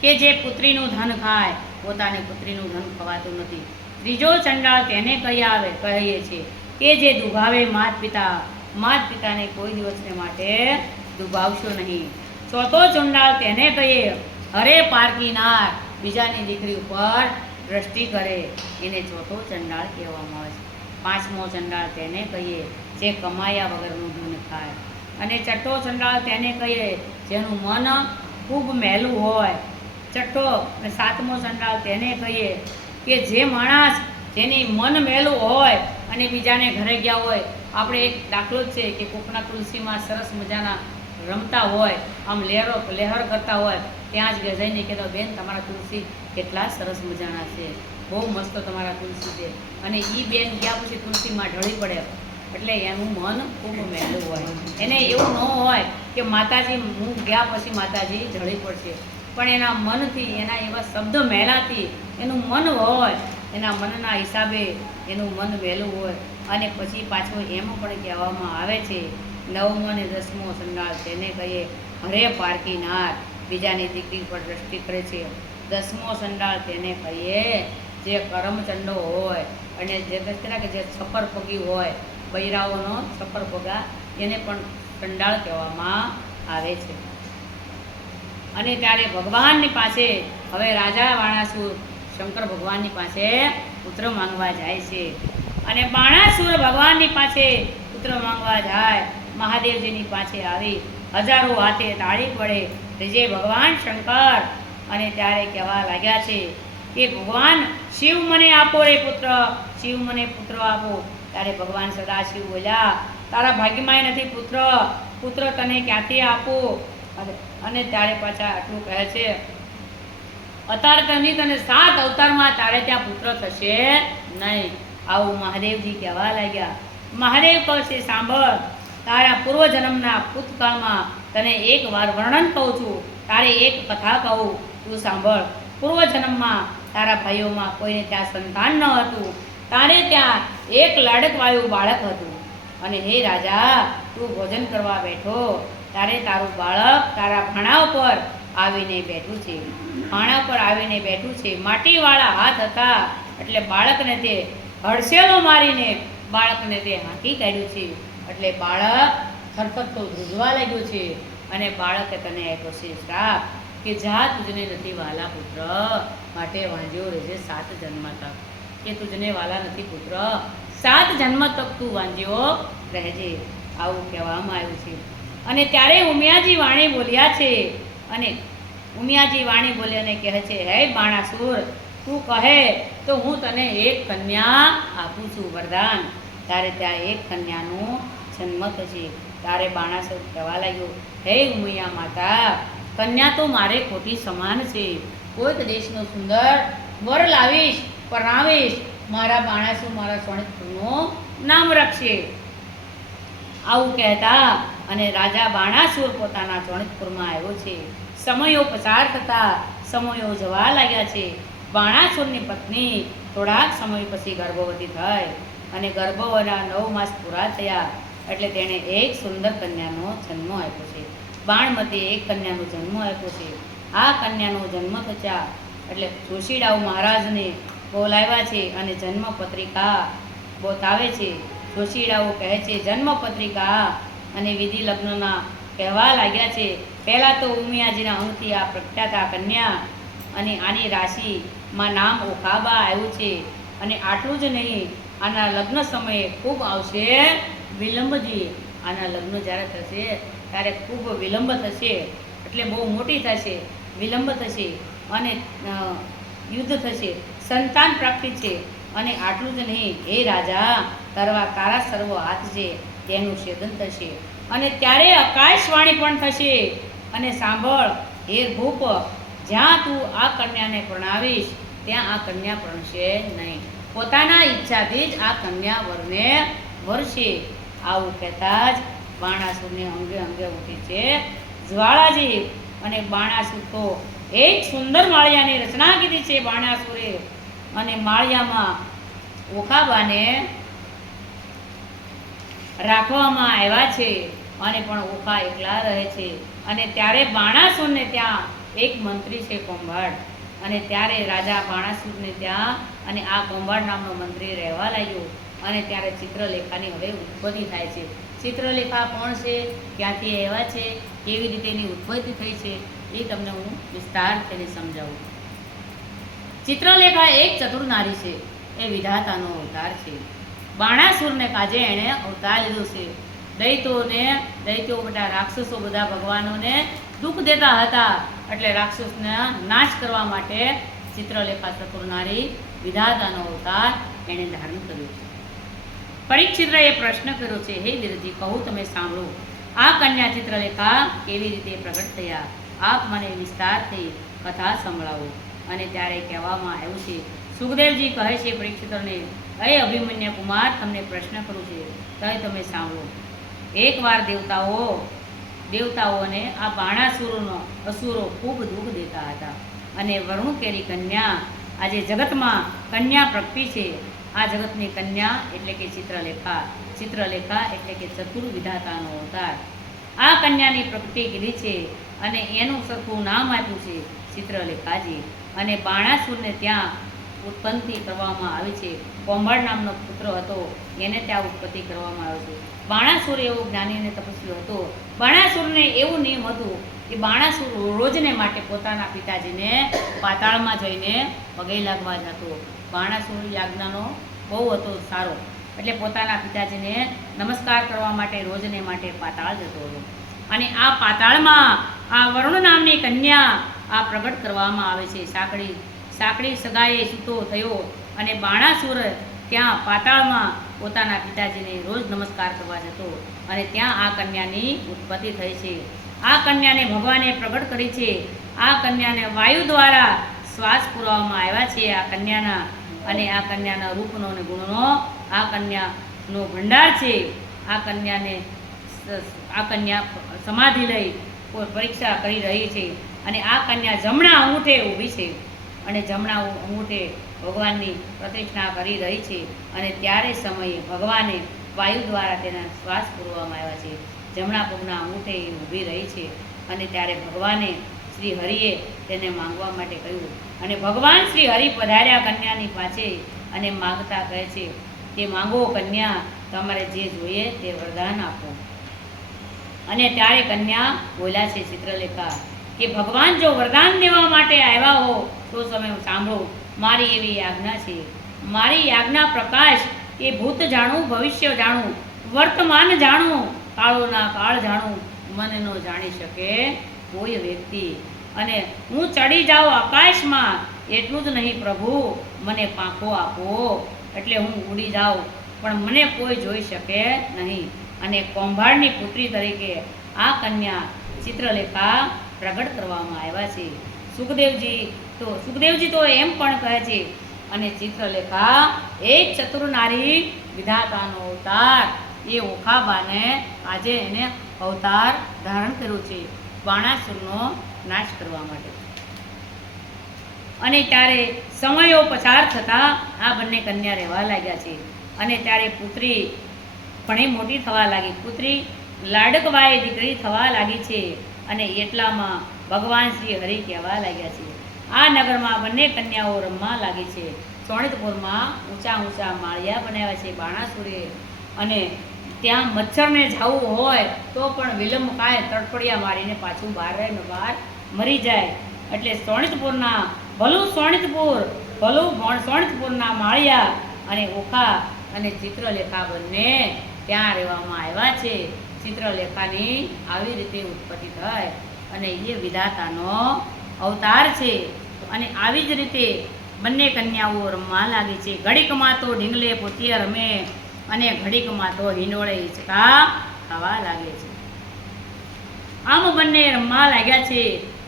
કે જે પુત્રીનું ધન ખાય, પોતાની પુત્રીનું ધન ખવાતું નથી. ત્રીજો ચંડાળ તેને કહીએ છે કે જે દુભાવે માત પિતાને કોઈ દિવસને માટે દુભાવશો નહીં. ચોથો ચંડાળ તેને કહીએ હરે પારકી નાર, બીજાની દીકરી ઉપર દ્રષ્ટિ કરે, એને ચોથો ચંડાળ કહેવામાં આવે છે. પાંચમો ચંડાળ તેને કહીએ જે કમાયા વગરનું ધન ખાય. અને છઠ્ઠો ચંડાળ તેને કહીએ જેનું મન ખૂબ મહેલું હોય. છઠ્ઠો અને સાતમો ચંડાળ તેને કહીએ કે જે માણસ જેની મન મહેલું હોય અને બીજાને ઘરે ગયા હોય. આપણે એક દાખલો જ છે કે કોકના તુલસીમાં સરસ મજાના રમતા હોય, આમ લહેર કરતા હોય, ત્યાં જ જઈને કહેતો બેન તમારા તુલસી કેટલા સરસ મજાના છે, બહુ મસ્ત તમારા તુલસી છે. અને એ બેન ગયા પછી તુલસીમાં ઢળી પડે એટલે એનું મન ખૂબ મહેલું હોય. એને એવું ન હોય કે માતાજી હું ગયા પછી માતાજી ઢળી પડશે, પણ એના મનથી, એના એવા શબ્દ મહેલાથી એનું મન હોય, એના મનના હિસાબે એનું મન વહેલું હોય. અને પછી પાછું એમ પણ કહેવામાં આવે છે, 9મો અને 10મો સંડાળ તેને કહીએ હરે પારકી નાર, બીજાની દીકરી પર દ્રષ્ટિ કરે છે. 10મો સંડાળ તેને કહીએ જે કરમચંડો હોય અને જે કહેતા કે જે છપ્પર પગી હોય, બૈરાઓનો છપ્પર પગા, એને પણ સંડાળ કહેવામાં આવે છે. અને ત્યારે ભગવાનની પાસે હવે રાજા બાણાસુર શંકર ભગવાનની પાસે પુત્ર માંગવા જાય છે. અને બાણાસુર ભગવાનની પાસે પુત્ર માંગવા જાય, મહાદેવજીની પાસે આવી હજારો હાથે તાળી પડે જે ભગવાન શંકર. અને ત્યારે કહેવા લાગ્યા છે કે ભગવાન શિવ મને આપો રે પુત્ર, શિવ મને પુત્ર આપો. ત્યારે ભગવાન સદાશિવ બોલ્યા, તારા ભાગ્યમાં નથી પુત્ર, પુત્ર તને ક્યાંથી આપો. અને ત્યારે પાછા આટલું કહે છે, અત્યારે તમે તને 7 અવતારમાં તારે ત્યાં પુત્ર થશે નહીં. આવું મહાદેવજી કહેવા લાગ્યા. મહાદેવ કહે છે, સાંભળ, તારા પૂર્વજન્મના ભૂતકાળમાં તને એક વાર વર્ણન કહું છું, તારે એક કથા કહું, તું સાંભળ. પૂર્વજન્મમાં તારા ભાઈઓમાં કોઈને ત્યાં સંતાન ન હતું, તારે ત્યાં એક લાડકવાયું બાળક હતું. અને હે રાજા, તું ભોજન કરવા બેઠો, તારે તારું બાળક તારા ભાણા ઉપર આવીને બેઠું છે, ભાણા પર આવીને બેઠું છે. માટીવાળા હાથ હતા એટલે બાળકને તે હડસેલો મારીને બાળકને તે હાંકી કાઢ્યું છે. એટલે બાળક થરથરતો ધ્રુજવા લાગ્યું છે. અને બાળકે તને આપ્યો છે શ્રાપ કે જા, તુજને નથી વાલા પુત્ર, માટે વાંજ્યો રહેજે 7 જન્મ તક. કે તુજને વાલા નથી પુત્ર, 7 જન્મ તક તું વાંજ્યો રહેજે. આવું કહેવામાં આવ્યું છે. અને ત્યારે ઉમિયાજી વાણી બોલ્યા છે. અને ઉમિયાજી વાણી બોલી અને કહે છે, હે બાણાસુર, તું કહે તો હું તને એક કન્યા આપું છું વરદાન. ત્યારે ત્યાં એક કન્યાનો જન્મ થશે. ત્યારે બાણાસુર કહેવા લાગ્યો, હે ઉમિયા માતા, કન્યા તો મારે ખોટી સમાન છે. કોઈક દેશનો સુંદર વર લાવીશ, પરણાવીશ, મારા બાણાસુર મારા સોણિતપુરનું નામ રાખશે. આવું કહેતા અને રાજા બાણાસુર પોતાના સોણિતપુરમાં આવ્યો છે. સમયો પસાર થતા સમયો જવા લાગ્યા છે. બાણાસુરની પત્ની થોડાક સમય પછી ગર્ભવતી થઈ અને ગર્ભવતીના 9 માસ પૂરા થયા એટલે તેણે એક સુંદર કન્યાનો જન્મ આપ્યો છે. બાણમતી એક કન્યાનો જન્મ આપ્યો છે. આ કન્યાનો જન્મ થયા એટલે જોશીડાઉ મહારાજને બોલાવ્યા છે અને જન્મ પત્રિકા બતાવે છે. જોશીડાઓ કહે છે, જન્મ પત્રિકા અને વિધિ લગ્નના કહેવા લાગ્યા છે. પહેલાં તો ઉમિયાજીના અંગથી આ પ્રખ્યાત આ કન્યા અને આની રાશિમાં નામ ઓખાબા આવ્યું છે. અને આટલું જ નહીં, આના લગ્ન સમયે ખૂબ આવશે વિલંબજી. આના લગ્ન જ્યારે થશે ત્યારે ખૂબ વિલંબ થશે, એટલે બહુ મોટી થશે, વિલંબ થશે અને યુદ્ધ થશે, સંતાન પ્રાપ્તિ છે. અને આટલું જ નહીં, હે રાજા, તારા સર્વ હાથ છે તેનું છેદન થશે. અને ત્યારે આકાશવાણી પણ થશે. અને સાંભળ હે ભૂપ, જ્યાં તું આ કન્યાને પરણાવીશ ત્યાં આ કન્યા પરણશે નહીં. પોતાના ઈચ્છાથી જ આ કન્યા વરને વરશે. આવું કહેતા જ બાણાસુરને અંગે અંગે ઉઠી છે જ્વાળાજી. અને બાણાસુર તો એક સુંદર માળિયાની રચના કીધી છે બાણાસુરે. અને માળિયામાં ઓખાબાને રાખવામાં આવ્યા છે અને પણ ઓખા એકલા રહે છે. અને ત્યારે બાણાસુરને ત્યાં એક મંત્રી છે કુંભાર. અને ત્યારે રાજા બાણાસુરને ત્યાં અને આ કુંભાર નામનો મંત્રી રહેવા લાગ્યો. અને ત્યારે ચિત્રલેખાની હવે ઉત્પત્તિ થાય છે. ચિત્રલેખા કોણ છે, ક્યાંથી આવ્યા છે, કેવી રીતે એની ઉત્પત્તિ થઈ છે, એ તમને હું વિસ્તારથી સમજાવું. ચિત્રલેખા એક ચતુર નારી છે. એ વિધાતાનો અવતાર છે. બાણાસુરને કાજે એણે અવતાર લીધો છે. દૈત્યો બધા રાક્ષસો બધા ભગવાનોને દુઃખ દેતા હતા, એટલે રાક્ષસને નાશ કરવા માટે ચિત્રલેખા ચતુર નારી વિધાતાનો અવતાર એણે ધારણ કર્યો છે. પરીક્ષિતએ પ્રશ્ન કર્યો છે, હે વીરજી, કહું તમે સાંભળો, આ કન્યા ચિત્રલેખા કેવી રીતે પ્રગટ થયા, આપ મને વિસ્તારથી કથા સંભળાવો. અને ત્યારે કહેવામાં આવ્યું છે, સુખદેવજી કહે છે પરીક્ષિતોને, હે અભિમન્યુ કુમાર, તમને પ્રશ્ન કરું છે, તમે સાંભળો. એકવાર દેવતાઓને આ અસુરો ખૂબ દુઃખ દેતા હતા, અને વરુણ કેરી કન્યા, આજે જગતમાં કન્યા પ્રગટી છે. આ જગતની કન્યા એટલે કે ચિત્રલેખા એટલે કે ચતુર્વિધાતાનો અવતાર. આ કન્યાની પ્રગટી કીધી છે અને એનું સરખું નામ આપ્યું છે ચિત્રલેખાજી. અને બાણાસુરને ત્યાં ઉત્પત્તિ કરવામાં આવી છે. કોંભાળ નામનો પુત્ર હતો, એને ત્યાં ઉત્પત્તિ કરવામાં આવ્યો છે. બાણાસુર એવો જ્ઞાની અને તપસ્વી હતો. બાણાસુરને એવું નિયમ હતું કે બાણાસુર રોજને માટે પોતાના પિતાજીને પાતાળમાં જઈને પગે લાગવા જતો. બાણાસુર યાજ્ઞનો બહુ હતો સારો, એટલે પોતાના પિતાજીને નમસ્કાર કરવા માટે રોજને માટે પાતાળ જતો હતો. અને આ પાતાળમાં આ વરુણ નામની કન્યા આ પ્રગટ કરવામાં આવે છે. સાંકડી સગાએ સૂતો થયો અને બાણાસુર ત્યાં પાતાળમાં પોતાના પિતાજીને રોજ નમસ્કાર કરવા જતો, અને ત્યાં આ કન્યાની ઉત્પત્તિ થઈ છે. આ કન્યાને ભગવાને પ્રગટ કરી છે. આ કન્યાને વાયુ દ્વારા શ્વાસ પૂરવામાં આવ્યા છે આ કન્યાના, અને આ કન્યાના રૂપનો અને ગુણનો આ કન્યાનો ભંડાર છે. આ કન્યા સમાધિ લઈ પરીક્ષા કરી રહી છે, અને આ કન્યા જમણા અંગૂઠે ઊભી છે, અને જમણા અંગૂઠે ભગવાનની પ્રતિષ્ઠા કરી રહી છે. અને ત્યારે સમયે ભગવાને વાયુ દ્વારા તેના શ્વાસ પૂરવામાં આવ્યા છે. જમણા પગના અંગૂઠે ઊભી રહી છે, અને ત્યારે ભગવાને શ્રી હરિએ તેને માંગવા માટે કહ્યું, અને ભગવાન શ્રી હરિ પધાર્યા કન્યાની પાસે, અને માંગતા કહે છે કે માંગો કન્યા, તમારે જે જોઈએ તે વરદાન આપો. અને ત્યારે કન્યા બોલ્યા છે ચિત્રલેખા કે ભગવાન જો વરદાન દેવા માટે આવ્યા હો તો તમે સાંભળો, મારી એવી આજ્ઞા છે. મારી આજ્ઞા પ્રકાશ એ ભૂત જાણું, ભવિષ્ય જાણું, વર્તમાન જાણું, કાળોના કાળ જાણું, મન ન જાણી શકે કોઈ વ્યક્તિ. અને હું ચડી જાઉં આકાશમાં એટલું જ નહીં પ્રભુ, મને પાંખો આપો, એટલે હું ઉડી જાઉં, પણ મને કોઈ જોઈ શકે નહીં. અને કોંભાળની પુત્રી તરીકે આ કન્યા ચિત્રલેખા પ્રગટ કરવામાં આવ્યા છે. સુખદેવજી તો એમ પણ કહે છે, અને ચિત્રલેખા એક ચતુર નારી વિધાતાનો અવતાર, એ ઓખાબાને આજે એને અવતાર ધારણ કર્યું છે બાણાસુરનો નાશ કરવા માટે. અને ત્યારે સમયો પસાર થતાં આ બંને કન્યા રહેવા લાગ્યા છે. અને ત્યારે પુત્રી ઘણી મોટી થવા લાગી, પુત્રી લાડકવાએ દીકરી થવા લાગી છે. અને એટલામાં ભગવાન શ્રી હરિ કહેવા લાગ્યા છે. આ નગરમાં બંને કન્યાઓ રમવા લાગી છે. સોણિતપુરમાં ઊંચા માળિયા બનાવ્યા છે બાણાસુરે, અને ત્યાં મચ્છરને જવું હોય તો પણ વિલંબ કાંઈ તડપડિયા મારીને પાછું બહાર મરી જાય. એટલે સોણિતપુરના માળિયા અને ઓખા અને ચિત્રલેખા બંને ત્યાં રહેવામાં આવ્યા છે. ચિત્રલેખાની આવી રીતે ઉત્પત્તિ થઈ, અને એ વિધાતાનો અવતાર છે. અને આવી જ રીતે બંને કન્યાઓ રમવા લાગી છે. ઘડીકમાં તો ઢીંગલે પોતીએ રમે, અને ઘડીકમાં તો હિંડોળે હિંચકા ખાવા લાગે છે. આમ બંને રમવા લાગ્યા છે.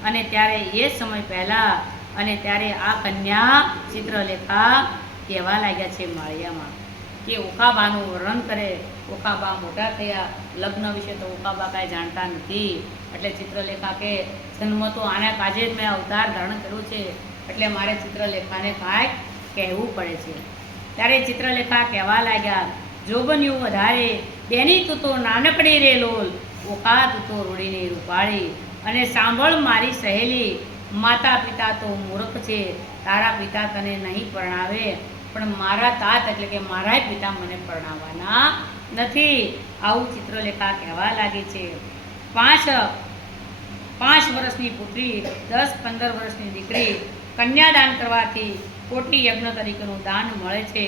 અને ત્યારે એ સમય પહેલાં, અને ત્યારે આ કન્યા ચિત્રલેખા કહેવા લાગ્યા છે માળિયામાં કે ઓખાબાનું વર્ણન કરે. ઓખાબા મોટા થયા, લગ્ન વિશે તો ઓખાબા કાંઈ જાણતા નથી. એટલે ચિત્રલેખા કે જન્મ તો આના કાજે જ મેં અવતાર ધારણ કર્યું છે, એટલે મારે ચિત્રલેખાને કાંઈક કહેવું પડે છે. ત્યારે ચિત્રલેખા કહેવા લાગ્યા, જોબન્યું વધારે બેની તું તો નાનકડી રે લોલ, ઓખા તું તો રૂડીની રૂપાળી. અને સાંભળ મારી સહેલી, માતા પિતા તો મૂર્ખ છે, તારા પિતા તને નહીં પરણાવે, પણ મારા તાત એટલે કે મારા પિતા મને પરણાવવાના નથી. આવું ચિત્રલેખા કહેવા લાગી છે. 5 વર્ષની પુત્રી, 10-15 વર્ષની દીકરી કન્યાદાન કરવાથી કોટી યજ્ઞ તરીકેનું દાન મળે છે.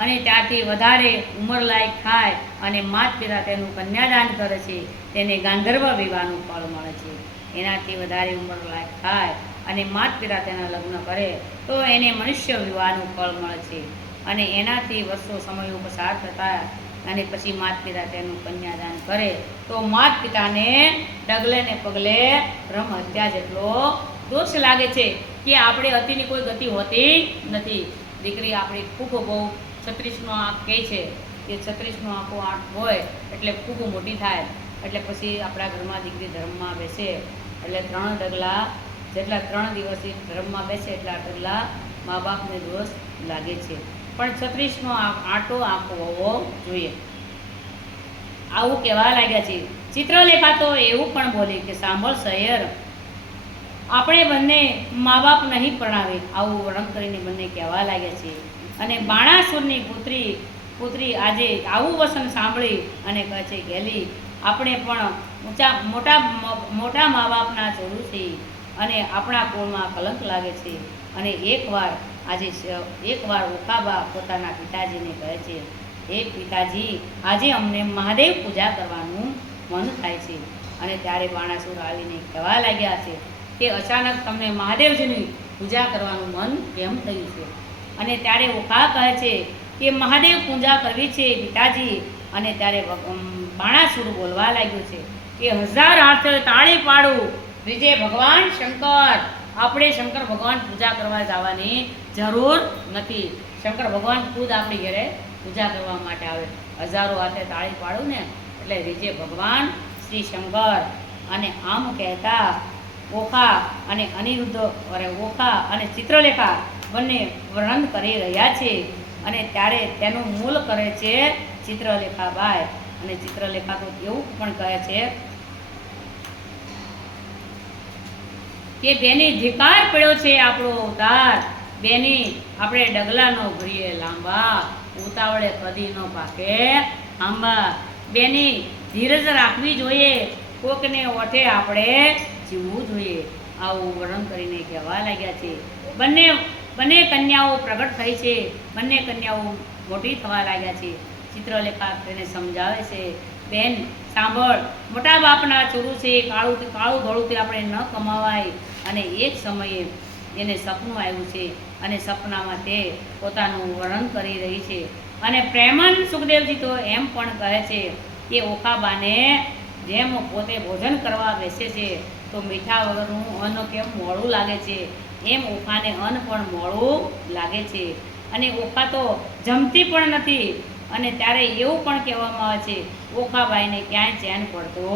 અને ત્યારથી વધારે ઉંમરલાયક થાય અને માત પિતા તેનું કન્યાદાન કરે છે, તેને ગાંધર્વ વિવાહનું ફળ મળે છે. એનાથી વધારે ઉંમરલાયક થાય અને માત પિતા તેના લગ્ન કરે તો એને મનુષ્ય વિવાહનું ફળ મળે છે. અને એનાથી વર્ષો સમયો પસાર થતા અને પછી માત પિતા તેનું કન્યાદાન કરે તો માત પિતાને ડગલે ને પગલે બ્રહ્મ હત્યા જેટલો દોષ લાગે છે. કે આપણે અતિની કોઈ ગતિ હોતી નથી. દીકરી આપણી ખૂબ બહુ 36નો આંક કહે છે કે 36નો આંખો 8 હોય એટલે ખૂબ મોટી થાય. એટલે પછી આપણા ઘરમાં દીકરી ધર્મમાં બેસે એટલે 3 ડગલા જેટલા 3 દિવસથી ધર્મમાં બેસે એટલા ડગલા મા બાપને દોષ લાગે છે. પણ 36નો આંટો આંખો હોવો જોઈએ. આવું કહેવા લાગ્યા છે. ચિત્રલેખા તો એવું પણ બોલી કે સાંભળ શહેર, આપણે બંને મા બાપ નહીં પરણાવે, આવું વર્ણન કરીને બંને કહેવા લાગ્યા છે. અને બાણાસુરની પુત્રી આજે આવું વસન સાંભળી અને કહે છે ગેલી, આપણે પણ મોટા મા બાપના ચોરું છે અને આપણા કુળમાં કલંક લાગે છે. અને એકવાર ઓખાબા પોતાના પિતાજીને કહે છે, એ પિતાજી, આજે અમને મહાદેવ પૂજા કરવાનું મન થાય છે. અને ત્યારે બાણાસુર આવીને કહેવા લાગ્યા છે કે અચાનક તમને મહાદેવજીની પૂજા કરવાનું મન કેમ થયું છે? અને ત્યારે ઓખા કહે છે કે મહાદેવ પૂજા કરવી છે પિતાજી. અને ત્યારે બાણાસુર બોલવા લાગ્યો છે કે 1000 હાથે તાળી પાડું, વિજય ભગવાન શંકર, આપણે શંકર ભગવાન પૂજા કરવા જવાની જરૂર નથી. શંકર ભગવાન ખુદ આપણી ઘરે પૂજા કરવા માટે આવે. 1000 હાથે તાળી પાડું ને એટલે વિજય ભગવાન શ્રી શંકર. અને આમ કહેતા ઓખા અને ઓખા અને ચિત્રલેખા બંને વર્ણન કરી રહ્યા છે. અને ત્યારે તેનું મૂલ કરે છે ચિત્રલેખાબાઈ. અને ચિત્રલેખા તો એવું પણ કહે છે કે બેની ધિકાર પડ્યો છે આપણો અવતાર, બેની આપણે ડગલાનો ભરીએ લાંબા, ઉતાવળે કદી નો પાકે આંબા. બેની ધીરજ રાખવી જોઈએ, કોકને ઓઠે આપણે જીવવું જોઈએ. આવું વર્ણન કરીને કહેવા લાગ્યા છે. બંને કન્યાઓ પ્રગટ થઈ છે, બંને કન્યાઓ મોટી થવા લાગ્યા છે. ચિત્રલેખા તેને સમજાવે છે, બેન સાંભળ, મોટા બાપના ચોરું છે, કાળું ધોળુંથી આપણે ન કમાવાય. અને એક સમયે એને સપનું આવ્યું છે અને સપનામાં તે પોતાનું વર્ણન કરી રહી છે. અને પ્રેમાનંદ સુખદેવજી તો એમ પણ કહે છે કે ઓખાબાને જેમ પોતે ભોજન કરવા બેસે છે તો મીઠા વગરનું અન્ન કેમ મોડું લાગે છે, એમ ઓખાને અન્ન પણ મોડું લાગે છે. અને ઓખા તો જમતી પણ નથી. અને ત્યારે એવું પણ કહેવામાં આવે છે ઓખાબાઈને ક્યાંય ચેન પડતો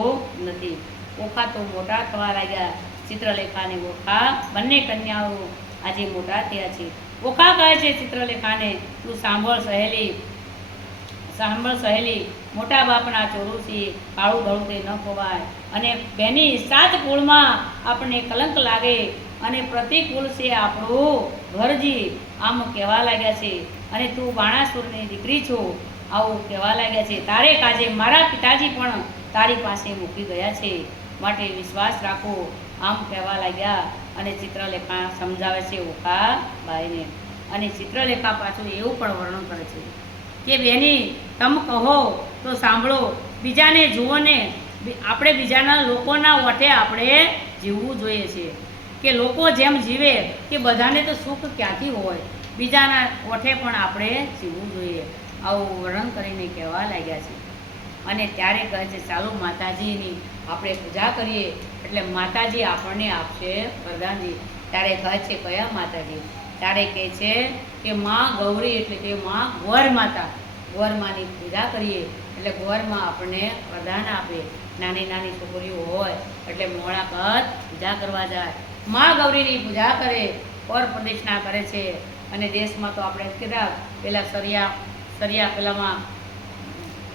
નથી. ઓખા તો મોટા થવા લાગ્યા. ચિત્રલેખા અને ઓખા બંને કન્યાઓ આજે મોટા થયા છે. ઓખા કહે છે ચિત્રલેખાને, તું સાંભળ સહેલી, મોટા બાપના ચોરું છે, કાળું ધોળું તે ન ખોવાય. અને બેની 7 કુળમાં આપણને કલંક લાગે અને પ્રતિકૂળ છે આપણું ઘરજી, આમ કહેવા લાગ્યા છે. અને તું બાણાસુરની દીકરી છો, આવું કહેવા લાગ્યા છે. તારે કાજે મારા પિતાજી પણ તારી પાસે મૂકી ગયા છે, માટે વિશ્વાસ રાખો, આમ કહેવા લાગ્યા. અને ચિત્રલેખા સમજાવે છે ઓખાબાઈને. અને ચિત્રલેખા પાછું એવું પણ વર્ણન કરે છે કે બેની તમ કહો તો સાંભળો, બીજાને જુઓ ને, આપણે બીજાના લોકોના ઓઠે આપણે જીવવું જોઈએ છે. કે લોકો જેમ જીવે કે બધાને તો સુખ ક્યાંથી હોય, બીજાના ઓઠે પણ આપણે જીવવું જોઈએ. આવું વર્ણન કરીને કહેવા લાગ્યા છે. અને ત્યારે કહે છે ચાલો માતાજીની આપણે પૂજા કરીએ, એટલે માતાજી આપણને આપશે વરદાનજી. ત્યારે કહે છે કયા માતાજી? ત્યારે કહે છે કે માં ગૌરી, એટલે કે માં ગોરમાની પૂજા કરીએ એટલે ગોરમાં આપણને વરદાન આપે. નાની છોકરીઓ હોય એટલે મોડા કદ પૂજા કરવા જાય, માં ગૌરીની પૂજા કરે, ઓર પ્રદક્ષિણા કરે છે. અને દેશમાં તો આપણે કીધા પેલા સરિયા પેલામાં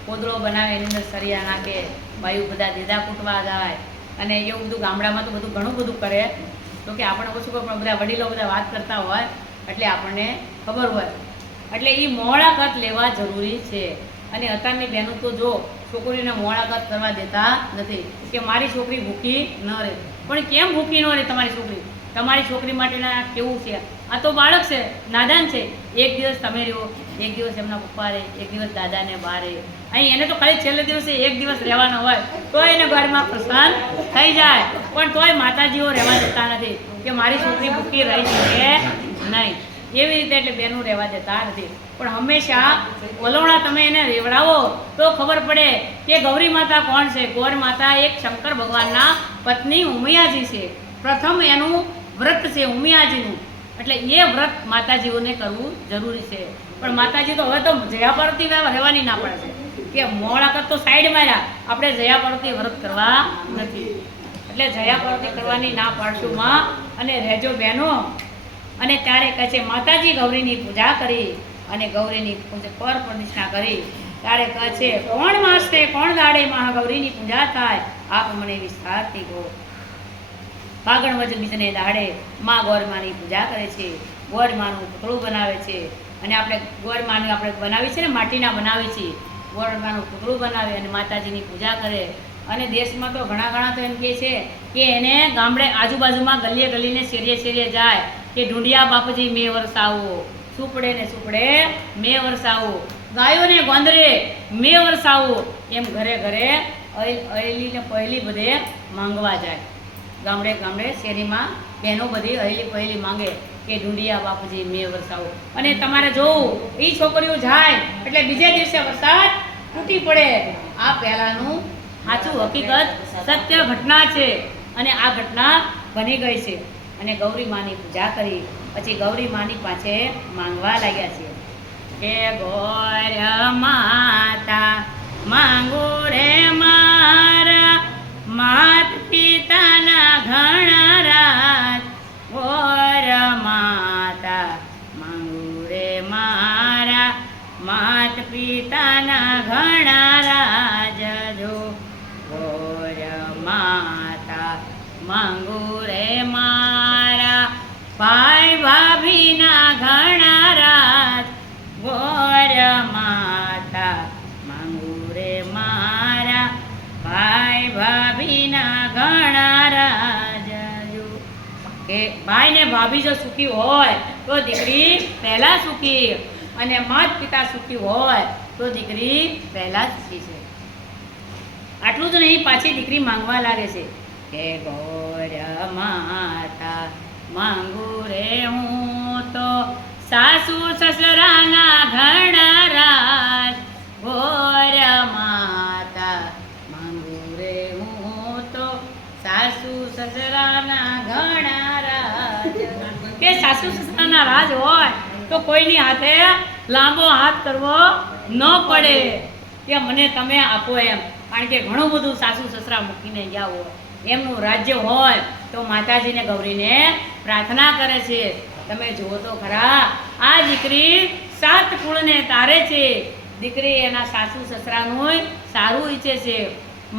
કોદળો બનાવે, એની અંદર સરિયા નાખે, બાયું બધા દીધા કૂટવા જાય. અને એવું બધું ગામડામાં તો બધું ઘણું બધું કરે. તો કે આપણે ઓછું પણ બધા વડીલો બધા વાત કરતા હોય એટલે આપણને ખબર હોય. એટલે એ મોળાકત લેવા જરૂરી છે. અને અત્યારની બહેનો તો જો છોકરીઓને મોળાકત કરવા દેતા નથી કે મારી છોકરી ભૂખી ન રહે. પણ કેમ ભૂખી ન રહે તમારી છોકરી? તમારી છોકરી માટેના કેવું છે? આ તો બાળક છે, નાદાન છે. એક દિવસ તમે રહો, એક દિવસ એમના પપ્પા રહે, એક દિવસ દાદાને બહાર રહે. અહીં એને તો ખાલી છેલ્લે દિવસે એક દિવસ રહેવાનો હોય તો એને ઘરમાં પ્રસન્ન થઈ જાય. પણ તોય માતાજીઓ રહેવા દેતા નથી કે મારી છોકરી ભૂખી રહી શકે નહીં. એવી રીતે એટલે બહેનો રહેવા દેતા નથી. પણ હંમેશા વલોણા તમે એને રેવડાવો તો ખબર પડે કે ગૌરી માતા કોણ છે. ગૌર માતા એક શંકર ભગવાનના પત્ની ઉમિયાજી છે. પ્રથમ એનું વ્રત છે ઉમિયાજીનું, એટલે એ વ્રત માતાજીઓને કરવું જરૂરી છે. પણ માતાજી તો હવે તો જયા પાર્વતી રહેવાની ના પડે છે કે મોડા કર તો સાઈડ માર્યા, આપણે જયા પાર્વતી વ્રત કરવા નથી. એટલે જયા પાર્વતી કરવાની ના પાડશું માં, અને રહેજો બહેનો. અને ત્યારે કહે છે માતાજી ગૌરીની પૂજા કરી અને ગૌરીની પર પ્રતિષ્ઠા કરી. ત્યારે કહે છે કોણ માસે કોણ દાડે મહાગૌરીની પૂજા થાય, આપ મને વિસ્તારથી કહો. ફાગણ વજ બીજને દાડે માં ગોરમાની પૂજા કરે છે, ગોરમાનું પૂતળું બનાવે છે. અને આપણે ગોરમાનું આપણે બનાવી છે ને, માટીના બનાવી છીએ. ગોરમાનું પૂતળું બનાવે અને માતાજીની પૂજા કરે. અને દેશમાં તો ઘણા તો એમ કહે છે કે એને ગામડે આજુબાજુમાં ગલીએ ગલીને શેરીએ જાય કે ઢૂંઢિયા બાપજી મેં વરસાવો, સુપડે ને સુપડે મેં વરસાવો, ગાયોને ગોંદરે મેં વરસાવો, એમ ઘરે ઘરે અહેલી ને પહેલી બધે માંગવા જાય. ગામડે શેરીમાં બહેનો બધી અહેલી પહેલી માંગે કે ઢૂંઢિયા બાપજી મેં વરસાવો. અને તમારે જોવું એ છોકરીઓ જાય એટલે બીજે દિવસે વરસાદ તૂટી પડે. આ પહેલાનું સાચું હકીકત સત્ય ઘટના છે, અને આ ઘટના બની ગઈ છે. અને ગૌરી માની પૂજા કરી પછી ગૌરી માની પાસે માંગવા લાગ્યા છે કે ગોર માતા માંગુ રે મારા, માત પિતાના ઘણા રાજ. ગોર માતા માંગુ રે મારા, માત પિતાના ઘણા રાજ. જો ગોર માતા માંગુ રે મારા, ભાઈ ભાભીના ઘણા રાજ. ગોર માતા માંગુ રે મારા, ભાઈ ભાભીના ઘણા રાજ. કે ભાઈ ને ભાભી જો સુખી હોય તો દીકરી પહેલા સુખી, અને માત પિતા સુખી હોય તો દીકરી પહેલા સુખી છે. આટલું જ નહીં, પાછી દીકરી માંગવા લાગે છે કે ગોર માતા માંગુ રે હું તો, સાસુ સસરાના ઘણા રાજ. ગોર માતા માંગુ રે હું તો, સાસુ સસરાના ઘણા રાજ. કે સાસુ સસરાના રાજ હોય તો કોઈની હાથે લાંબો હાથ કરવો ન પડે કે મને તમે આપો એમ. કારણ કે ઘણું બધું સાસુ સસરા મૂકીને ગયા હોય, એમનું રાજ્ય હોય તો માતાજીને ગૌરીને પ્રાર્થના કરે છે. તમે જુઓ તો ખરા, આ દીકરી 7 કુળને તારે છે. દીકરી એના સાસુ સસરાનું સારું ઈચ્છે છે,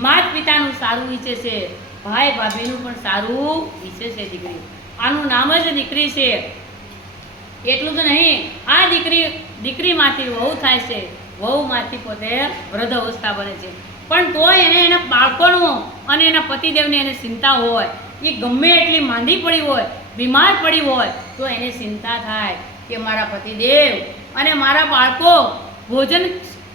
માત પિતાનું સારું ઈચ્છે છે, ભાઈ ભાભીનું પણ સારું ઈચ્છે છે દીકરી. આનું નામ જ દીકરી છે. એટલું જ નહીં, આ દીકરીમાંથી વહુ થાય છે, વહુમાંથી પોતે વૃદ્ધ અવસ્થા બને છે. પણ તોય એને એના બાળકોનું અને એના પતિદેવને એને ચિંતા હોય. એ ગમે એટલી માંદી પડી હોય, બીમાર પડી હોય તો એને ચિંતા થાય કે મારા પતિદેવ અને મારા બાળકો ભોજન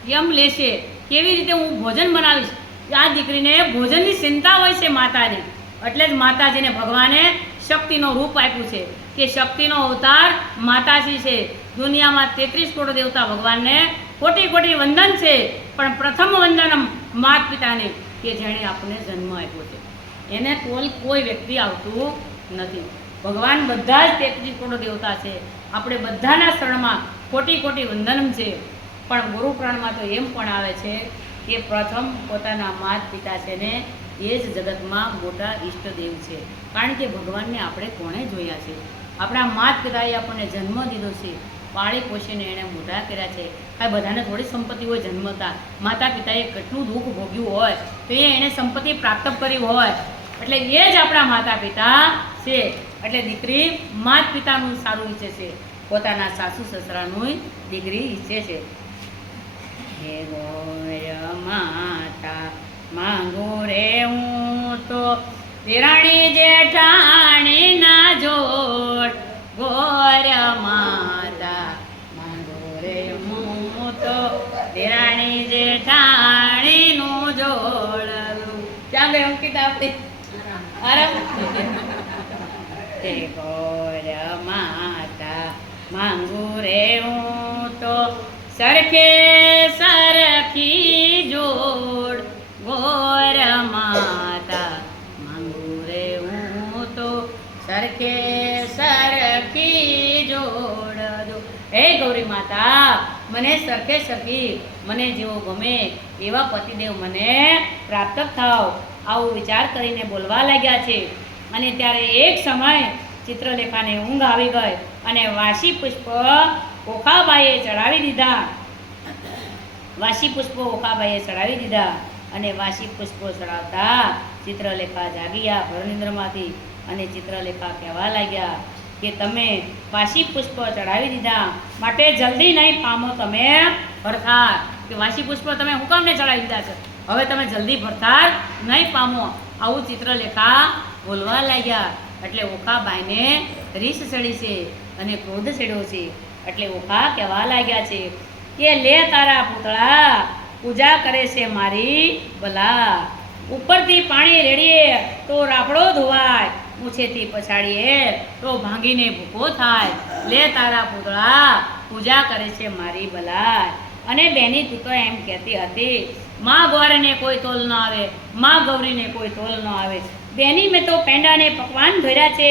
કેમ લેશે, કેવી રીતે હું ભોજન બનાવીશ. આ દીકરીને ભોજનની ચિંતા હોય છે માતાની. એટલે જ માતાજીને ભગવાને શક્તિનો રૂપ આપ્યું છે કે શક્તિનો અવતાર માતાજી છે. દુનિયામાં 33 કરોડ દેવતા ભગવાનને કોટી કોટી વંદન છે, પણ પ્રથમ વંદન માત પિતાને કે જેણે આપણને જન્મ આપ્યો છે. એને કોઈ વ્યક્તિ આવતું નથી. ભગવાન બધા જ 33 કરોડ દેવતા છે. આપણે બધાના શરણમાં કોટી કોટી વંદનમ છે. પણ ગુરુપુરાણમાં તો એમ પણ આવે છે કે પ્રથમ પોતાના માત પિતા છે ને એ જ જગતમાં મોટા ઈષ્ટદેવ છે. કારણ કે ભગવાનને આપણે કોણે જોયા છે? આપણા માત પિતાએ આપણને જન્મ દીધો છે, પાળી પોષીને એણે મોટા કર્યા છે. કાંઈ બધાને થોડી સંપત્તિ હોય જન્મતા. માતા પિતાએ કેટલું દુઃખ ભોગ્યું હોય તો એણે સંપત્તિ પ્રાપ્ત કરી હોય, એટલે એ જ આપણા માતા પિતા છે. એટલે દીકરી માત પિતાનું સારું ઈચ્છે છે, પોતાના સાસુ સસરાનું દીકરી ઈચ્છે છે. હે ગોર માતા માંગુ રે હું તો, દેરાણી જેઠાણીના જોડ. ગોર માતા માંગુ રે હું તો, દેરાણી જેઠાણીનું જોડ. ત્યાં ગઈ અંકિતા આપણી આરામ. હે ગોર માતા માંગુ રે હું તો, સરખે સરખી જોડ. ગોર માતા માંગુ રે હું તો, સરખે માતા, મને સરખે સરખી મને જેવો ગમે એવા પતિદેવ મને પ્રાપ્ત થાવ, આવું વિચાર કરીને બોલવા લાગ્યા છે. અને ત્યારે એક સમય ચિત્રલેખાને ઊંઘ આવી ગઈ અને વાસી પુષ્પ ઓખાબાઈએ ચડાવી દીધા. વાસી પુષ્પો ઓખાબાઈએ ચડાવી દીધા અને વાસી પુષ્પો ચડાવતા ચિત્રલેખા જાગ્યા ભરનિંદ્રમાંથી. અને ચિત્રલેખા કહેવા લાગ્યા કે તમે વાસી પુષ્પ ચડાવી દીધા માટે જલ્દી નહીં પામો તમે ભરથાર. કે વાસી પુષ્પ તમે હું કામને ચડાવી દીધા છે, હવે તમે જલ્દી ભરથાર નહીં પામો, આવું ચિત્રલેખા બોલવા લાગ્યા. એટલે ઓખાબાઈને રીસ ચડી છે અને ક્રોધ ચડ્યો છે. એટલે ઓખા કહેવા લાગ્યા છે કે લે તારા પૂતળા પૂજા કરે છે મારી ભલા, ઉપરથી પાણી રેડીએ તો રાફડો ધોવાય, પૂછેથી પછાડીએ તો ભાંગીને ભૂકો થાય. લે તારા પૂતળા પૂજા કરે છે મારી ભલા. અને બેની તું તો એમ કહેતી હતી માં ગૌરીને કોઈ તોલ ન આવે, માં ગૌરીને કોઈ તોલ ન આવે. બેની મેં તો પેંડાને પકવાન ભર્યા છે,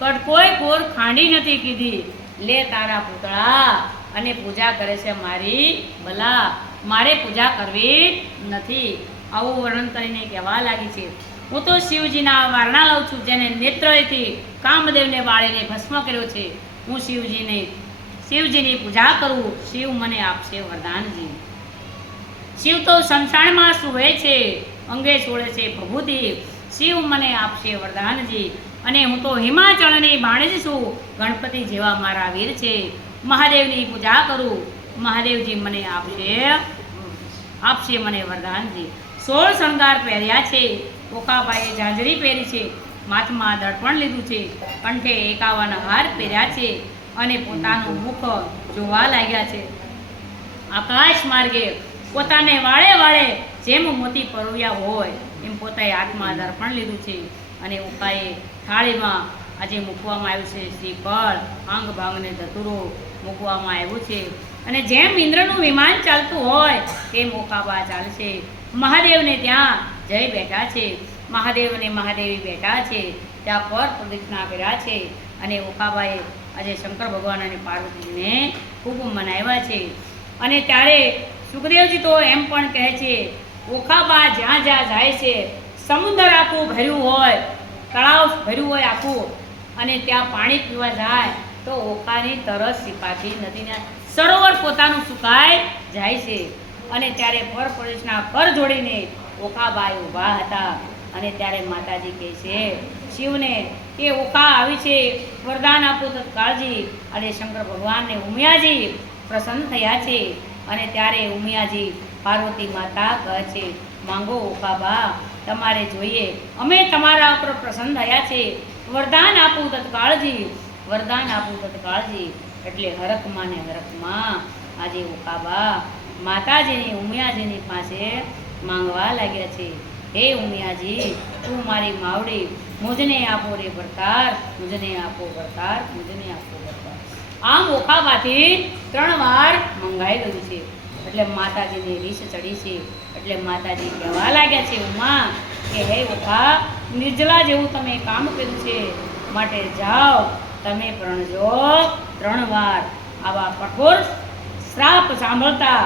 કડકોય કોર ખાંડી નથી કીધી. લે તારા પૂતળા અને પૂજા કરે છે મારી ભલા, મારે પૂજા કરવી નથી, આવું વર્ણન કરીને કહેવા લાગી છે. હું તો શિવજીના વારણા લઉં છું, જેને નેત્રથી કામદેવને વાળીને ભસ્મ કર્યો છે. હું શિવજીની પૂજા કરું, શિવ મને આપશે વરદાનજી. શિવ તો શમશાનમાં સૂવે છે, અંગે છોડે છે પ્રભુતિ, શિવ મને આપશે વરદાનજી. અને હું તો હિમાચળની ભાણેજ છું, ગણપતિ જેવા મારા વીર છે. મહાદેવની પૂજા કરું, મહાદેવજી મને આપશે મને વરદાનજી. 16 શણગાર પહેર્યા છે, ઓખાબાઈએ ઝાંઝરી પહેરી છે, માથમાં દર્પણ લીધું છે, કંઠે 51 હાર પહેર્યા છે અને પોતાનું મુખ જોવા લાગ્યા છે. આકાશ માર્ગે પોતાને વાળે વાળે જેમ મોતી પરોવ્યા હોય એમ પોતાએ હાથમાં દર્પણ લીધું છે. અને ઓખાએ થાળીમાં આજે મૂકવામાં આવ્યું છે શ્રીફળ, ભાંગ ભાંગને ધતુરો મૂકવામાં આવ્યું છે. અને જેમ ઇન્દ્રનું વિમાન ચાલતું હોય તેમ ઓખાબા ચાલશે. મહાદેવને ત્યાં જય બેઠા છે, મહાદેવ અને મહાદેવી બેઠા છે, ત્યાં પર પ્રદક્ષિણા કર્યા છે. અને ઓખાબાએ આજે શંકર ભગવાન અને પાર્વતીજીને ખૂબ મનાવ્યા છે. અને ત્યારે સુખદેવજી તો એમ પણ કહે છે ઓખાબા જ્યાં જ્યાં જાય છે, સમુદ્ર આખું ભર્યું હોય, તળાવ ભર્યું હોય આખું, અને ત્યાં પાણી પીવા જાય તો ઓખાની તરસ સિપાતી નથી, સરોવર પોતાનું સુકાઈ જાય છે. અને ત્યારે પર પ્રદક્ષિણા કર જોડીને ઓખાબાઈ ઊભા હતા. અને ત્યારે માતાજી કહે છે શિવને કે ઓખા આવી છે, વરદાન આપો તત્કાળજી. અને શંકર ભગવાનને ઉમિયાજી પ્રસન્ન થયા છે. અને ત્યારે ઉમિયાજી પાર્વતી માતા કહે છે માંગો ઓખાબા, તમારે જોઈએ, અમે તમારા ઉપર પ્રસન્ન થયા છે, વરદાન આપું તત્કાળજી, વરદાન આપું તત્કાળજી. એટલે હરખમાં ને હરખમાં આજે ઓખાબા માતાજીની ઉમિયાજીની પાસે માંગવા લાગ્યા છે. હે ઉમિયાજી, તું મારી માવડી, મુજને આપો રે ભરતાર, મુજને આપો ભરતાર, મુજને આપો ભરતાર. આમ ઓખાબાથી 3 વાર મંગાઈ ગયું છે. એટલે માતાજીની રીસ ચડી છે. એટલે માતાજી કહેવા લાગ્યા છે ઉમા કે હે ઓખા, નિર્જલા જેવું તમે કામ કર્યું છે, માટે જાઓ તમે પ્રણજો 3 વાર. આવા કઠોર શ્રાપ સાંભળતા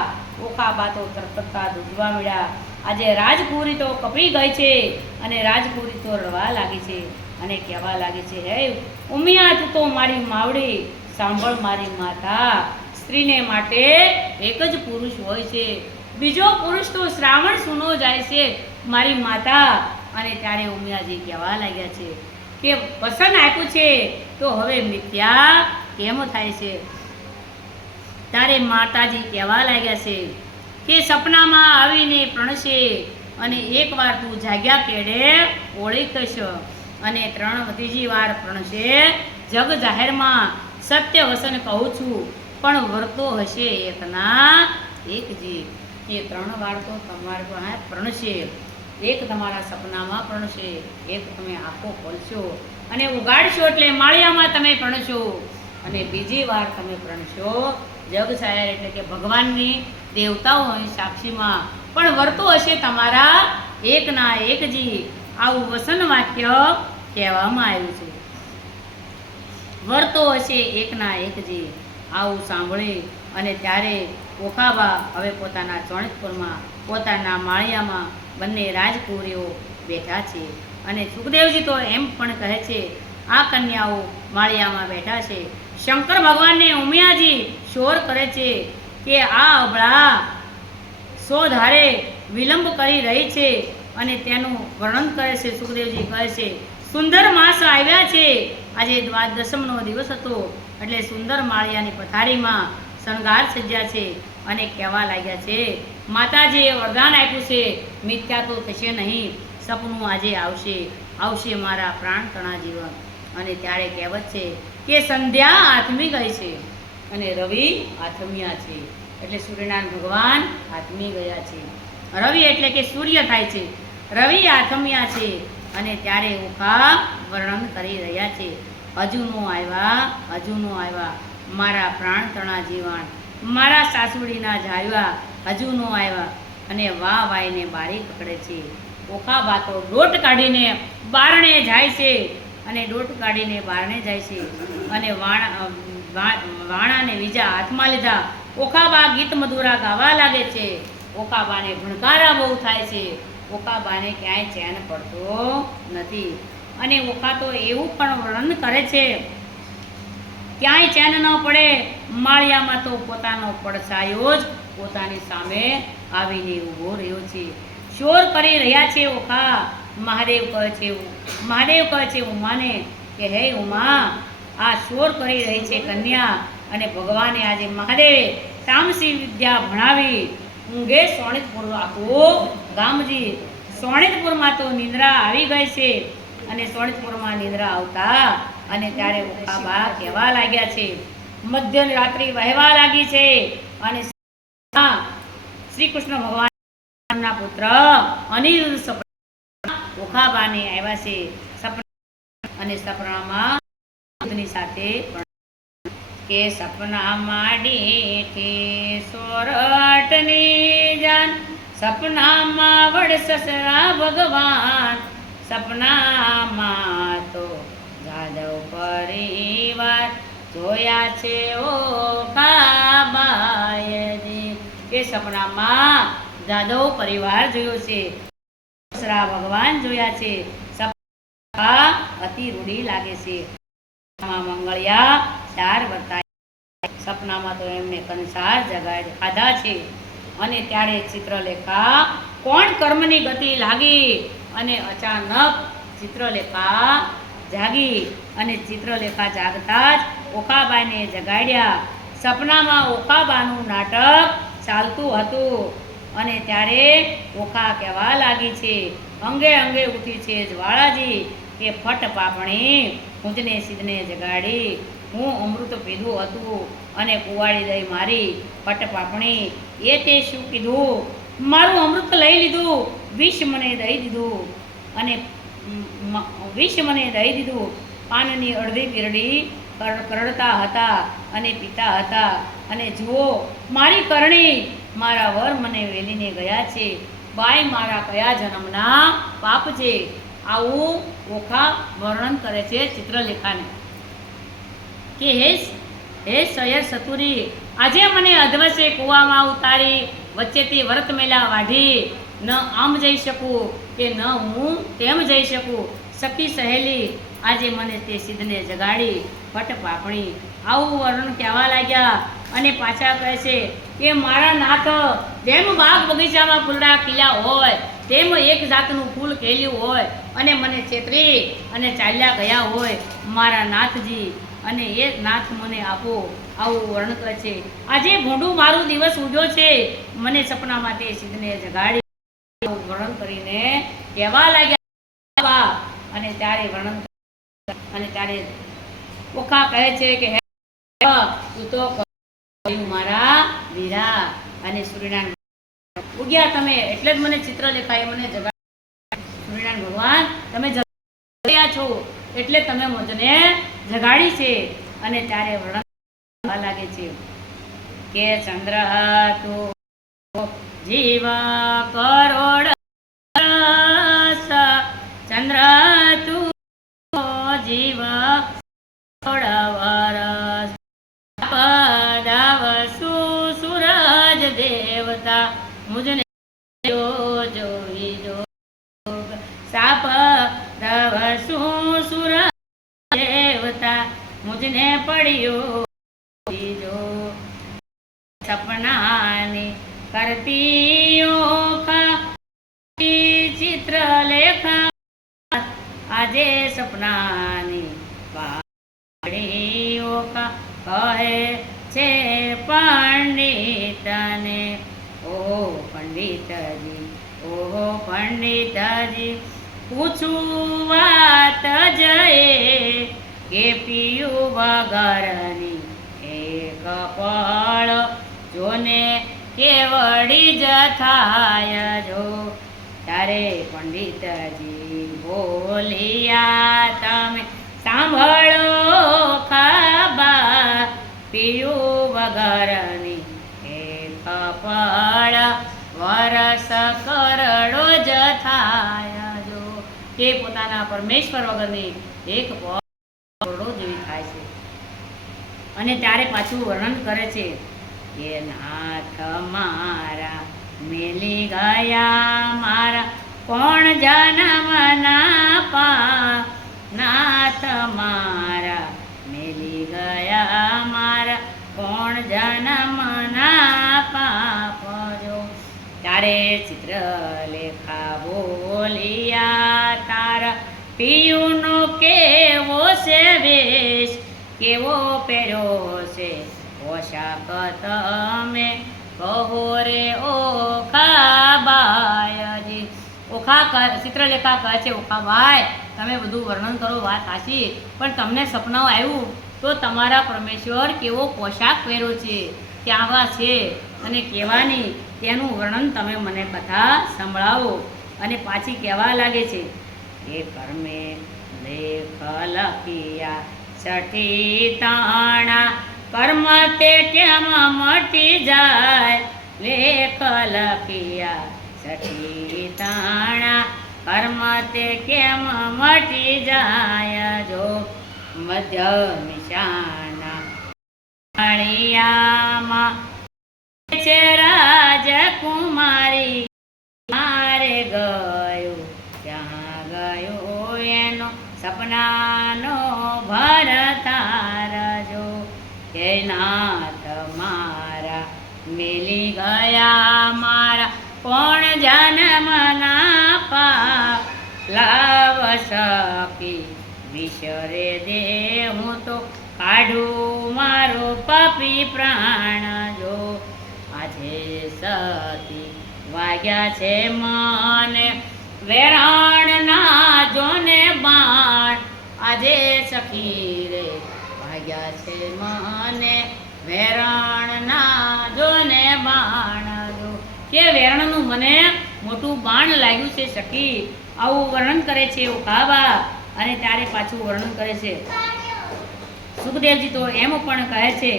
ઓખાબા તો તરતતા દૂધવા મળ્યા. આજે રાજકુંવરી તો કપી ગઈ છે અને રાજકુંવરી તો રડવા લાગી છે અને કહેવા લાગી છે હે ઉમિયા, તું તો મારી માવડી, સાંભળ મારી માતા, સ્ત્રીને માટે એક જ પુરુષ હોય છે, બીજો પુરુષ તો શ્રાવણ સૂનો જાય છે મારી માતા. અને ત્યારે ઉમિયાજી કહેવા લાગ્યા છે કે વસન આપ્યું છે તો હવે મિથ્યા કેમ થાય છે. ત્યારે માતાજી કહેવા લાગ્યા છે કે સપનામાં આવીને પ્રણશે અને એકવાર તું જાગ્યા કેડે ઓળખશ, અને 3 વાર પ્રણશે જગ જાહેરમાં. સત્ય વસન કહું છું પણ વર્તો હશે એકના એકજી. એ 3 વાર તો તમારે પાસે પ્રણશે, એક તમારા સપનામાં પ્રણશે, એક તમે આંખો ખોલશો અને ઉગાડશો એટલે માળિયામાં તમે પ્રણશો, અને બીજી વાર તમે પ્રણશો જગ જાહેર એટલે કે ભગવાનની દેવતાઓ સાક્ષીમાં, પણ વર્તો હશે તમારા એકના એકજી. આવું વસન વાક્ય કહેવામાં આવ્યું છે. વર્તો હશે એકના એકજી. આવું સાંભળી અને ત્યારે ઓખાબા હવે પોતાના ચોણેકપુરમાં પોતાના માળિયામાં બંને રાજકુંવરીઓ બેઠા છે. અને સુખદેવજી તો એમ પણ કહે છે, આ કન્યાઓ માળિયામાં બેઠા છે. શંકર ભગવાનને ઉમિયાજી શોર કરે છે કે આ અબળા સો ધારે વિલંબ કરી રહી છે અને તેનું વર્ણન કરે છે. સુખદેવજી કહે છે, સુંદર માસ આવ્યા છે. આજે દ્વાદશમનો દિવસ હતો એટલે સુંદર માળિયાની પથારીમાં શણગાર સજ્યા છે અને કહેવા લાગ્યા છે, માતાજીએ વરદાન આપ્યું છે, મિથ્યા તો થશે નહીં, સપનું આજે આવશે, આવશે મારા પ્રાણ તણા જીવન. અને ત્યારે કહેવત છે કે સંધ્યા આથમી ગઈ છે અને રવિ આથમ્યા છે. એટલે સૂર્યનારાયણ ભગવાન આથમી ગયા છે. રવિ એટલે કે સૂર્ય થાય છે, રવિ આથમ્યા છે. અને ત્યારે ઓખા વર્ણન કરી રહ્યા છે, હજુ નો આવ્યા મારા પ્રાણ તણા જીવન, મારા સાસુડીના જાયવા હજુ નો આવ્યા. અને વાહ વાઈને બારી પકડે છે. ઓખા બાતો દોટ કાઢીને બારણે જાય છે અને દોટ કાઢીને બારણે જાય છે અને વાણાને બીજા હાથમાં લીધા. ઓખાબા ગીત મધુરા ગાવા લાગે છે. ઓખાબાને ભણકારા બહુ થાય છે. ઓખાબાને ક્યાંય ચેન પડતો નથી. અને ઓખા તો એવું પણ વર્ણન કરે છે, ક્યાંય ચેન ન પડે, માળિયામાં તો પોતાનો પડછાયો જ પોતાની સામે આવીને ઊભો રહ્યો છે. શોર કરી રહ્યા છે ઓખા. મહાદેવ કહે છે ઉમાને કે હે ઉમા, આ શોર કરી રહી છે કન્યા. અને ભગવાને આજે મહાદેવે તામસી વિદ્યા ભણાવી. ઊંઘે સોણિતપુર આખું ગામજી. સોણિતપુરમાં તો નિંદ્રા આવી ગઈ છે. અને સોણિતપુરમાં નિંદ્રા આવતા અને ત્યારે ઓખાબા કહેવા લાગ્યા છે, મધ્યરાત્રિ વહેવા લાગી છે અને શ્રી કૃષ્ણ ભગવાનના પુત્ર અનિરુદ્ધ ઓખાબાને આવ્યા છે સપના. અને સપનામાં સાથે કે સપનામાં ડીઠી સોરઠની જાન, સપનામાં વડ સસરા ભગવાન, સપનામાં તો જાદવ પરિવાર જોયા છે ઓખાબાયજી. કે સપનામાં જાદવ પરિવાર જોયો છે, સસરા ભગવાન જોયા છે. સપના અતિ રૂડી લાગે છે. મંગળિયા ચાર બતાય. સપનામાં તો એમને કંસાર જગાડ ખાધા છે. અને ત્યારે ચિત્રલેખા કોણ કર્મની ગતિ લાગી અને અચાનક ચિત્રલેખા જાગી. અને ચિત્રલેખા જાગતા જ ઓખાબાઈને જગાડ્યા. સપનામાં ઓખાબાનું નાટક ચાલતું હતું. અને ત્યારે ઓખા કહેવા લાગી છે, અંગે અંગે ઉઠી છે જ્વાળાજી કે ફટ પાપણી હુંજને સિદ્ધને જગાડી. હું અમૃત પીધું હતું અને કુવાડી દઈ મારી ફટ પાપણી. એ તે શું કીધું, મારું અમૃત લઈ લીધું, વિષ મને દઈ દીધું. અને વિષ મને દઈ દીધું. પાનની અડધી પીરડી કરડતા હતા અને પીતા હતા. અને જુઓ મારી કરણી, મારા વર મને વેલીને ગયા છે. બાય મારા કયા જન્મના પાપ છે. આવું ઓખા વર્ણન કરે છે ચિત્રલેખાને કે હે સયર સતુરી, આજે મને અધવશે કૂવામાં ઉતારી, વચ્ચેથી વરત મેલા વાઢી. ન આમ જઈ શકું કે ન હું તેમ જઈ શકું. સખી સહેલી આજે મને તે સિદ્ધને જગાડી ફટ પાપણી. આવું વર્ણન કહેવા લાગ્યા. અને પાછા કહે છે કે મારા નાથ જેમ બાગ બગીચામાં ફૂલડા ખીલ્યા હોય તેમ એક જાતનું ફૂલ ખેલ્યું હોય અને મને છેતરી અને ચાલ્યા ગયા હોય મારા નાથજી, અને એ નાથ મને આપો. આવું વર્ણન કરે છે. આજે ભૂંડું મારું દિવસ ઉગ્યો છે, મને સપનામાં તે સિદ્ધને જગાડી. વર્ણન કરીને કહેવા લાગ્યા. અને ત્યારે વર્ણન અને ત્યારે ઓખા કહે છે કે તું તો મારા વીરા. અને સૂર્યનારાયણ ઉગ્યા તમે એટલે જ મને ચિત્રલેખાએ મને જગાડી. સૂર્યનારાયણ ભગવાન તમે જગ્યા છો એટલે તમે મને જગાડી છે. અને ત્યારે વર્ણન લાગે છે કે ચંદ્ર તું જીવ કરોડ, ચંદ્ર તું જીવ કરોડ વરસ, પદાવ સાપ સુર દેવતા મુજને પડ્યો બીજો સપનાની કરતી ઓખા ચિત્ર લેખા આજે સપનાની પાડી ઓખા કહે છે પંડિતને ઓહો પંડિતજી ઓહો પંડિતજી પૂછું વાત જયે કે પિયું વગરની એક પળ જોને કેવડી જ થાય જો ત્યારે પંડિતજી બોલિયા તમે સાંભળો ખાબા પિયું વગરની એક પળ વરસ કરડો જ થાય જો કે પોતાના પરમેશ્વર વગરની એક કરોડો જેવી થાય છે. અને ત્યારે પાછું વર્ણન કરે છે કે નાથ મારા મેલી ગયા મારા કોણ જન્મના પા નાથ મારા મેલી ગયા મારા કોણ જન્મના પાપ જો ત્યારે ચિત્રલેખા બોલિયા તારા પિયુનો કેવો છે વેશ કેવો પહેર્યો છે પોશાક તમે કહો રે ઓખાબાયજી. ચિત્રલેખા કહે છે ઓખાભાઈ તમે બધું વર્ણન કરો વાત સાચી, પણ તમને સપનાઓ આવ્યું તો તમારા પરમેશ્વર કેવો પોશાક પહેર્યો છે કેવા છે અને કેવાની તેનું વર્ણન તમે મને કથા સંભળાવો. અને પાછી કહેવા લાગે છે કે કર્મે લેખ લખિયા છઠી તાણા કર્મ તે કેમ મટી જાય લેખ લખિયા છઠી તાણા કર્મ તે કેમ મટી જાય જો મધ્ય નિશાના અળિયામાં છે રાજકુમારી મારે ગયો ત્યાં ગયો એનો સપનાનો ભરતાર જો કે નાથ મારા મેલી ગયા મારા કોણ જન્મના પાપ લાવ સકી વિસરે દે હું તો કાઢું મારો પાપી પ્રાણ જો આજે સતી વાગ્યા છે મને વેરાણના જોને બાણ આજે સખી રે વાગ્યા છે મને વેરાણના જોને બાણ જો કે વેરણનું મને મોટું બાણ લાગ્યું છે સખી. આવું વર્ણન કરે છે ઓખાબા. અને ત્યારે પાછું વર્ણન કરે છે સુખદેવજી તો એમ પણ કહે છે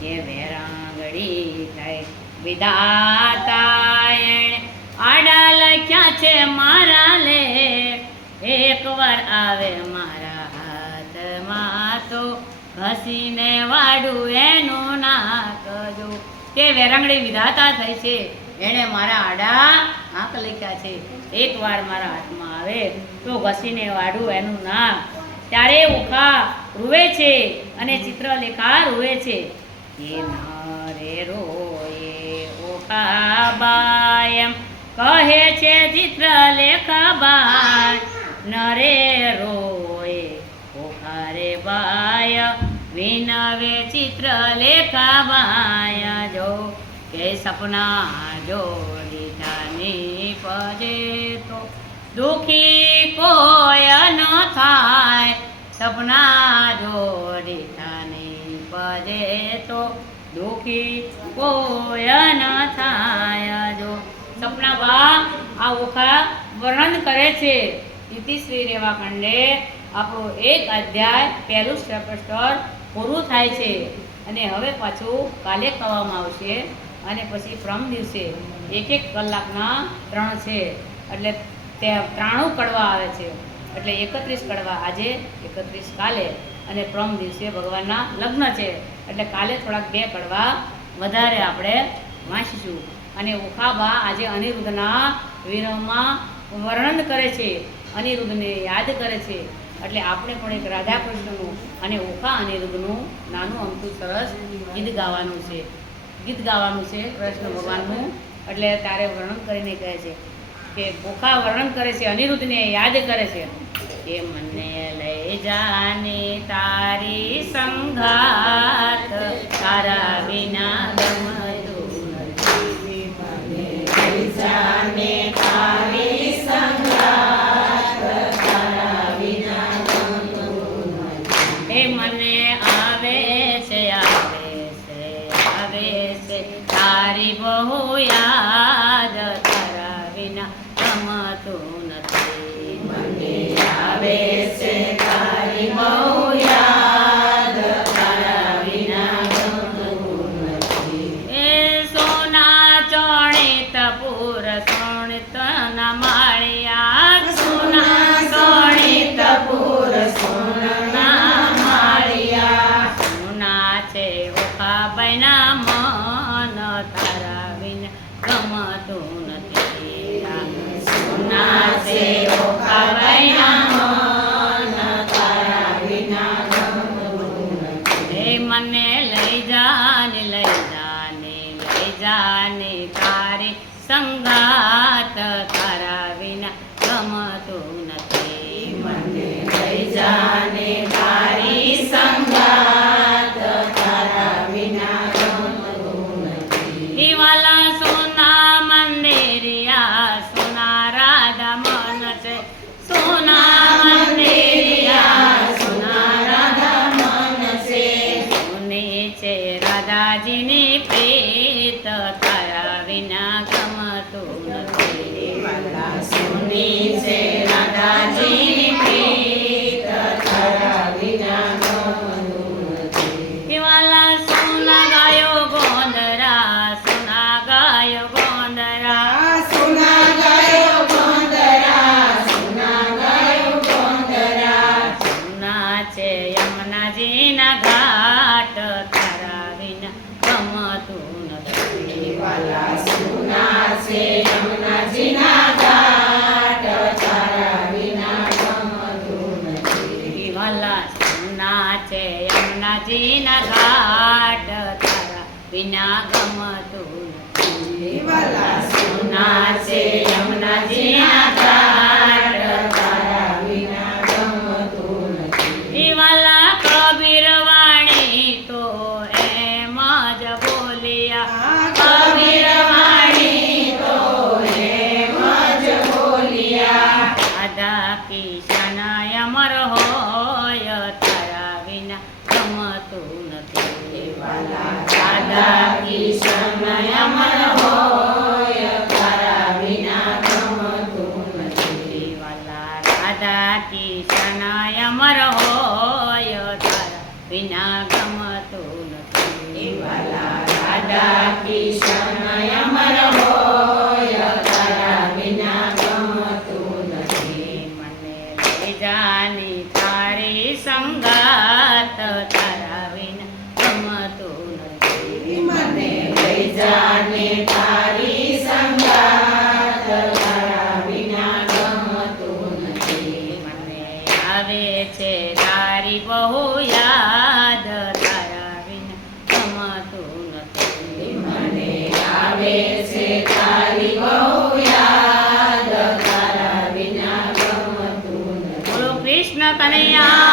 કે વેરાંગડી થાય વિધાતા એણે આડા લખ્યા છે મારા લે એકવાર આવે મારા હાથમાં તો ઘસીને વાડું એનું નાક જો કે વેરાંગડી વિધાતા થઈ છે એણે મારા આડા આંખ લખ્યા છે એકવાર મારા હાથમાં આવે તો ઘસીને વાડું એનું નાક. ત્યારે ઓખા રૂવે છે અને ચિત્રલેખા રૂવે છે કે નરે રોએ ઓખાબા એમ કહે છે ચિત્રલેખા બાય નરે રોએ ઓખા રે બાય વિનવે ચિત્રલેખા બાય જો કે સપના જોડીતાની પજે તો દુખી કોઈ ન થાય સપના જોડીતાની પજે તો દુખી કોઈ ન થાય જો. સપના બા આ ઓખા વર્ણન કરે છે. ઇતિશ્રી રેવાખંડે આપણો એક અધ્યાય પહેલું ચેપ્ટર પૂરું થાય છે. અને હવે પાછું કાલે કહેવામાં આવશે અને પછી પ્રમ દિવસે એક કલાકના 3 છે એટલે તે 93 કડવા આવે છે એટલે 31 કડવા આજે 31 કાલે અને પ્રમ દિવસે ભગવાનના લગ્ન છે એટલે કાલે થોડાક 2 કડવા વધારે આપણે વાંચીશું. અને ઓખાબા આજે અનિરુદ્ધના વિરહમાં વર્ણન કરે છે અનિરુદ્ધને યાદ કરે છે. એટલે આપણે પણ એક રાધા કૃષ્ણનું અને ઓખા અનિરુદ્ધનું નાનું અમથું સરસ ગીત ગાવાનું છે. કૃષ્ણ ભગવાનનું. એટલે તારે વર્ણન કરીને કહે છે કે ઓખા વર્ણન કરે છે, અનિરુદ્ધને યાદ કરે છે કે મને લઈ જાને તારી સંગાત, તારા વિના ગમતું નથી. મને લઈ જાને તારી સંગાત, તારા વિના ગમતું નથી. હે મને આવે છે તારી બહુ યાદ, તારા વિના ગમતું નથી. મને આવે છે તારી બહુ યાદ, તારા વિના ગમતું નથી. એ સોના ચોણિત પૂર સોણિત ના માળિયા, સોના ચોણિત પૂર સોના માળિયા, સોના છે ઓખા બૈના મન, તારા વિના ગમતું નથી. સોના છે ઓખા બૈના મન, તારા વિના ગમતું નથી. મને લઈ જાને તારી સંગાત, તારા વિના ગમતું નથી. મને લઈ જાને તારી સંગાત, તારા વિના ગમતું નથી. વાલા સોના મંદિરિયા, સોના રાધા મન છે, સોના મંદિરિયા, સોના રાધા મન છે. સોની છે રાધાજીની પ્રીત, તારા વિના ગમતું નથી. વાલા સોની છે રાધાજીની પ્રીત, તારા વિના ગમતું નથી. વાલા સોના ગાયો ગોંદરા, સોના ગાયો ગોંદરા, સોના ગાયો ગોંદરા, સોના ગાયો ગોંદરા. સોના છે યમુનાજીના ઘાટ, તારા વિના ગમતું નથી. વાલા સોના છે યમુનાજીના ઘાટ, તારા વિના ગમતું નથી. વાલા સોના છે યમુનાજીના ઘાટ, તારા વિના ગમતું નથી. વાલા સોના છે યમુનાજીના ઘાટ, તારા વિના ગમતું નથી. વાલા કબીર વાણી તો એમ જ બોલ્યા, કબીર વાણી તો એમ જ બોલ્યા. રાધા કિશન અમર હોય, તારા વિના ગમતું નથી. વાલા રાધા કિશન અમર હોય, તારા વિના ગમતું નથી. વાલા રાધા કિશન અમર હોય, તારા વિના ગમતું નથી. વાલા રાધા કિશન અમર હોય, તારા વિના ગમતું નથી. મને લઈ જાને તારી સંગાત, તારા વિના ગમતું નથી. મને લઈ જાને તારી સંગાત, તારા વિના ગમતું નથી. મને આવે છે તારી બહુ યાદ, તારા વિના ગમતું નથી. મને આવે છે તારી બહુ યાદ, તારા વિના ગમતું નથી. બોલો કૃષ્ણ કનૈયા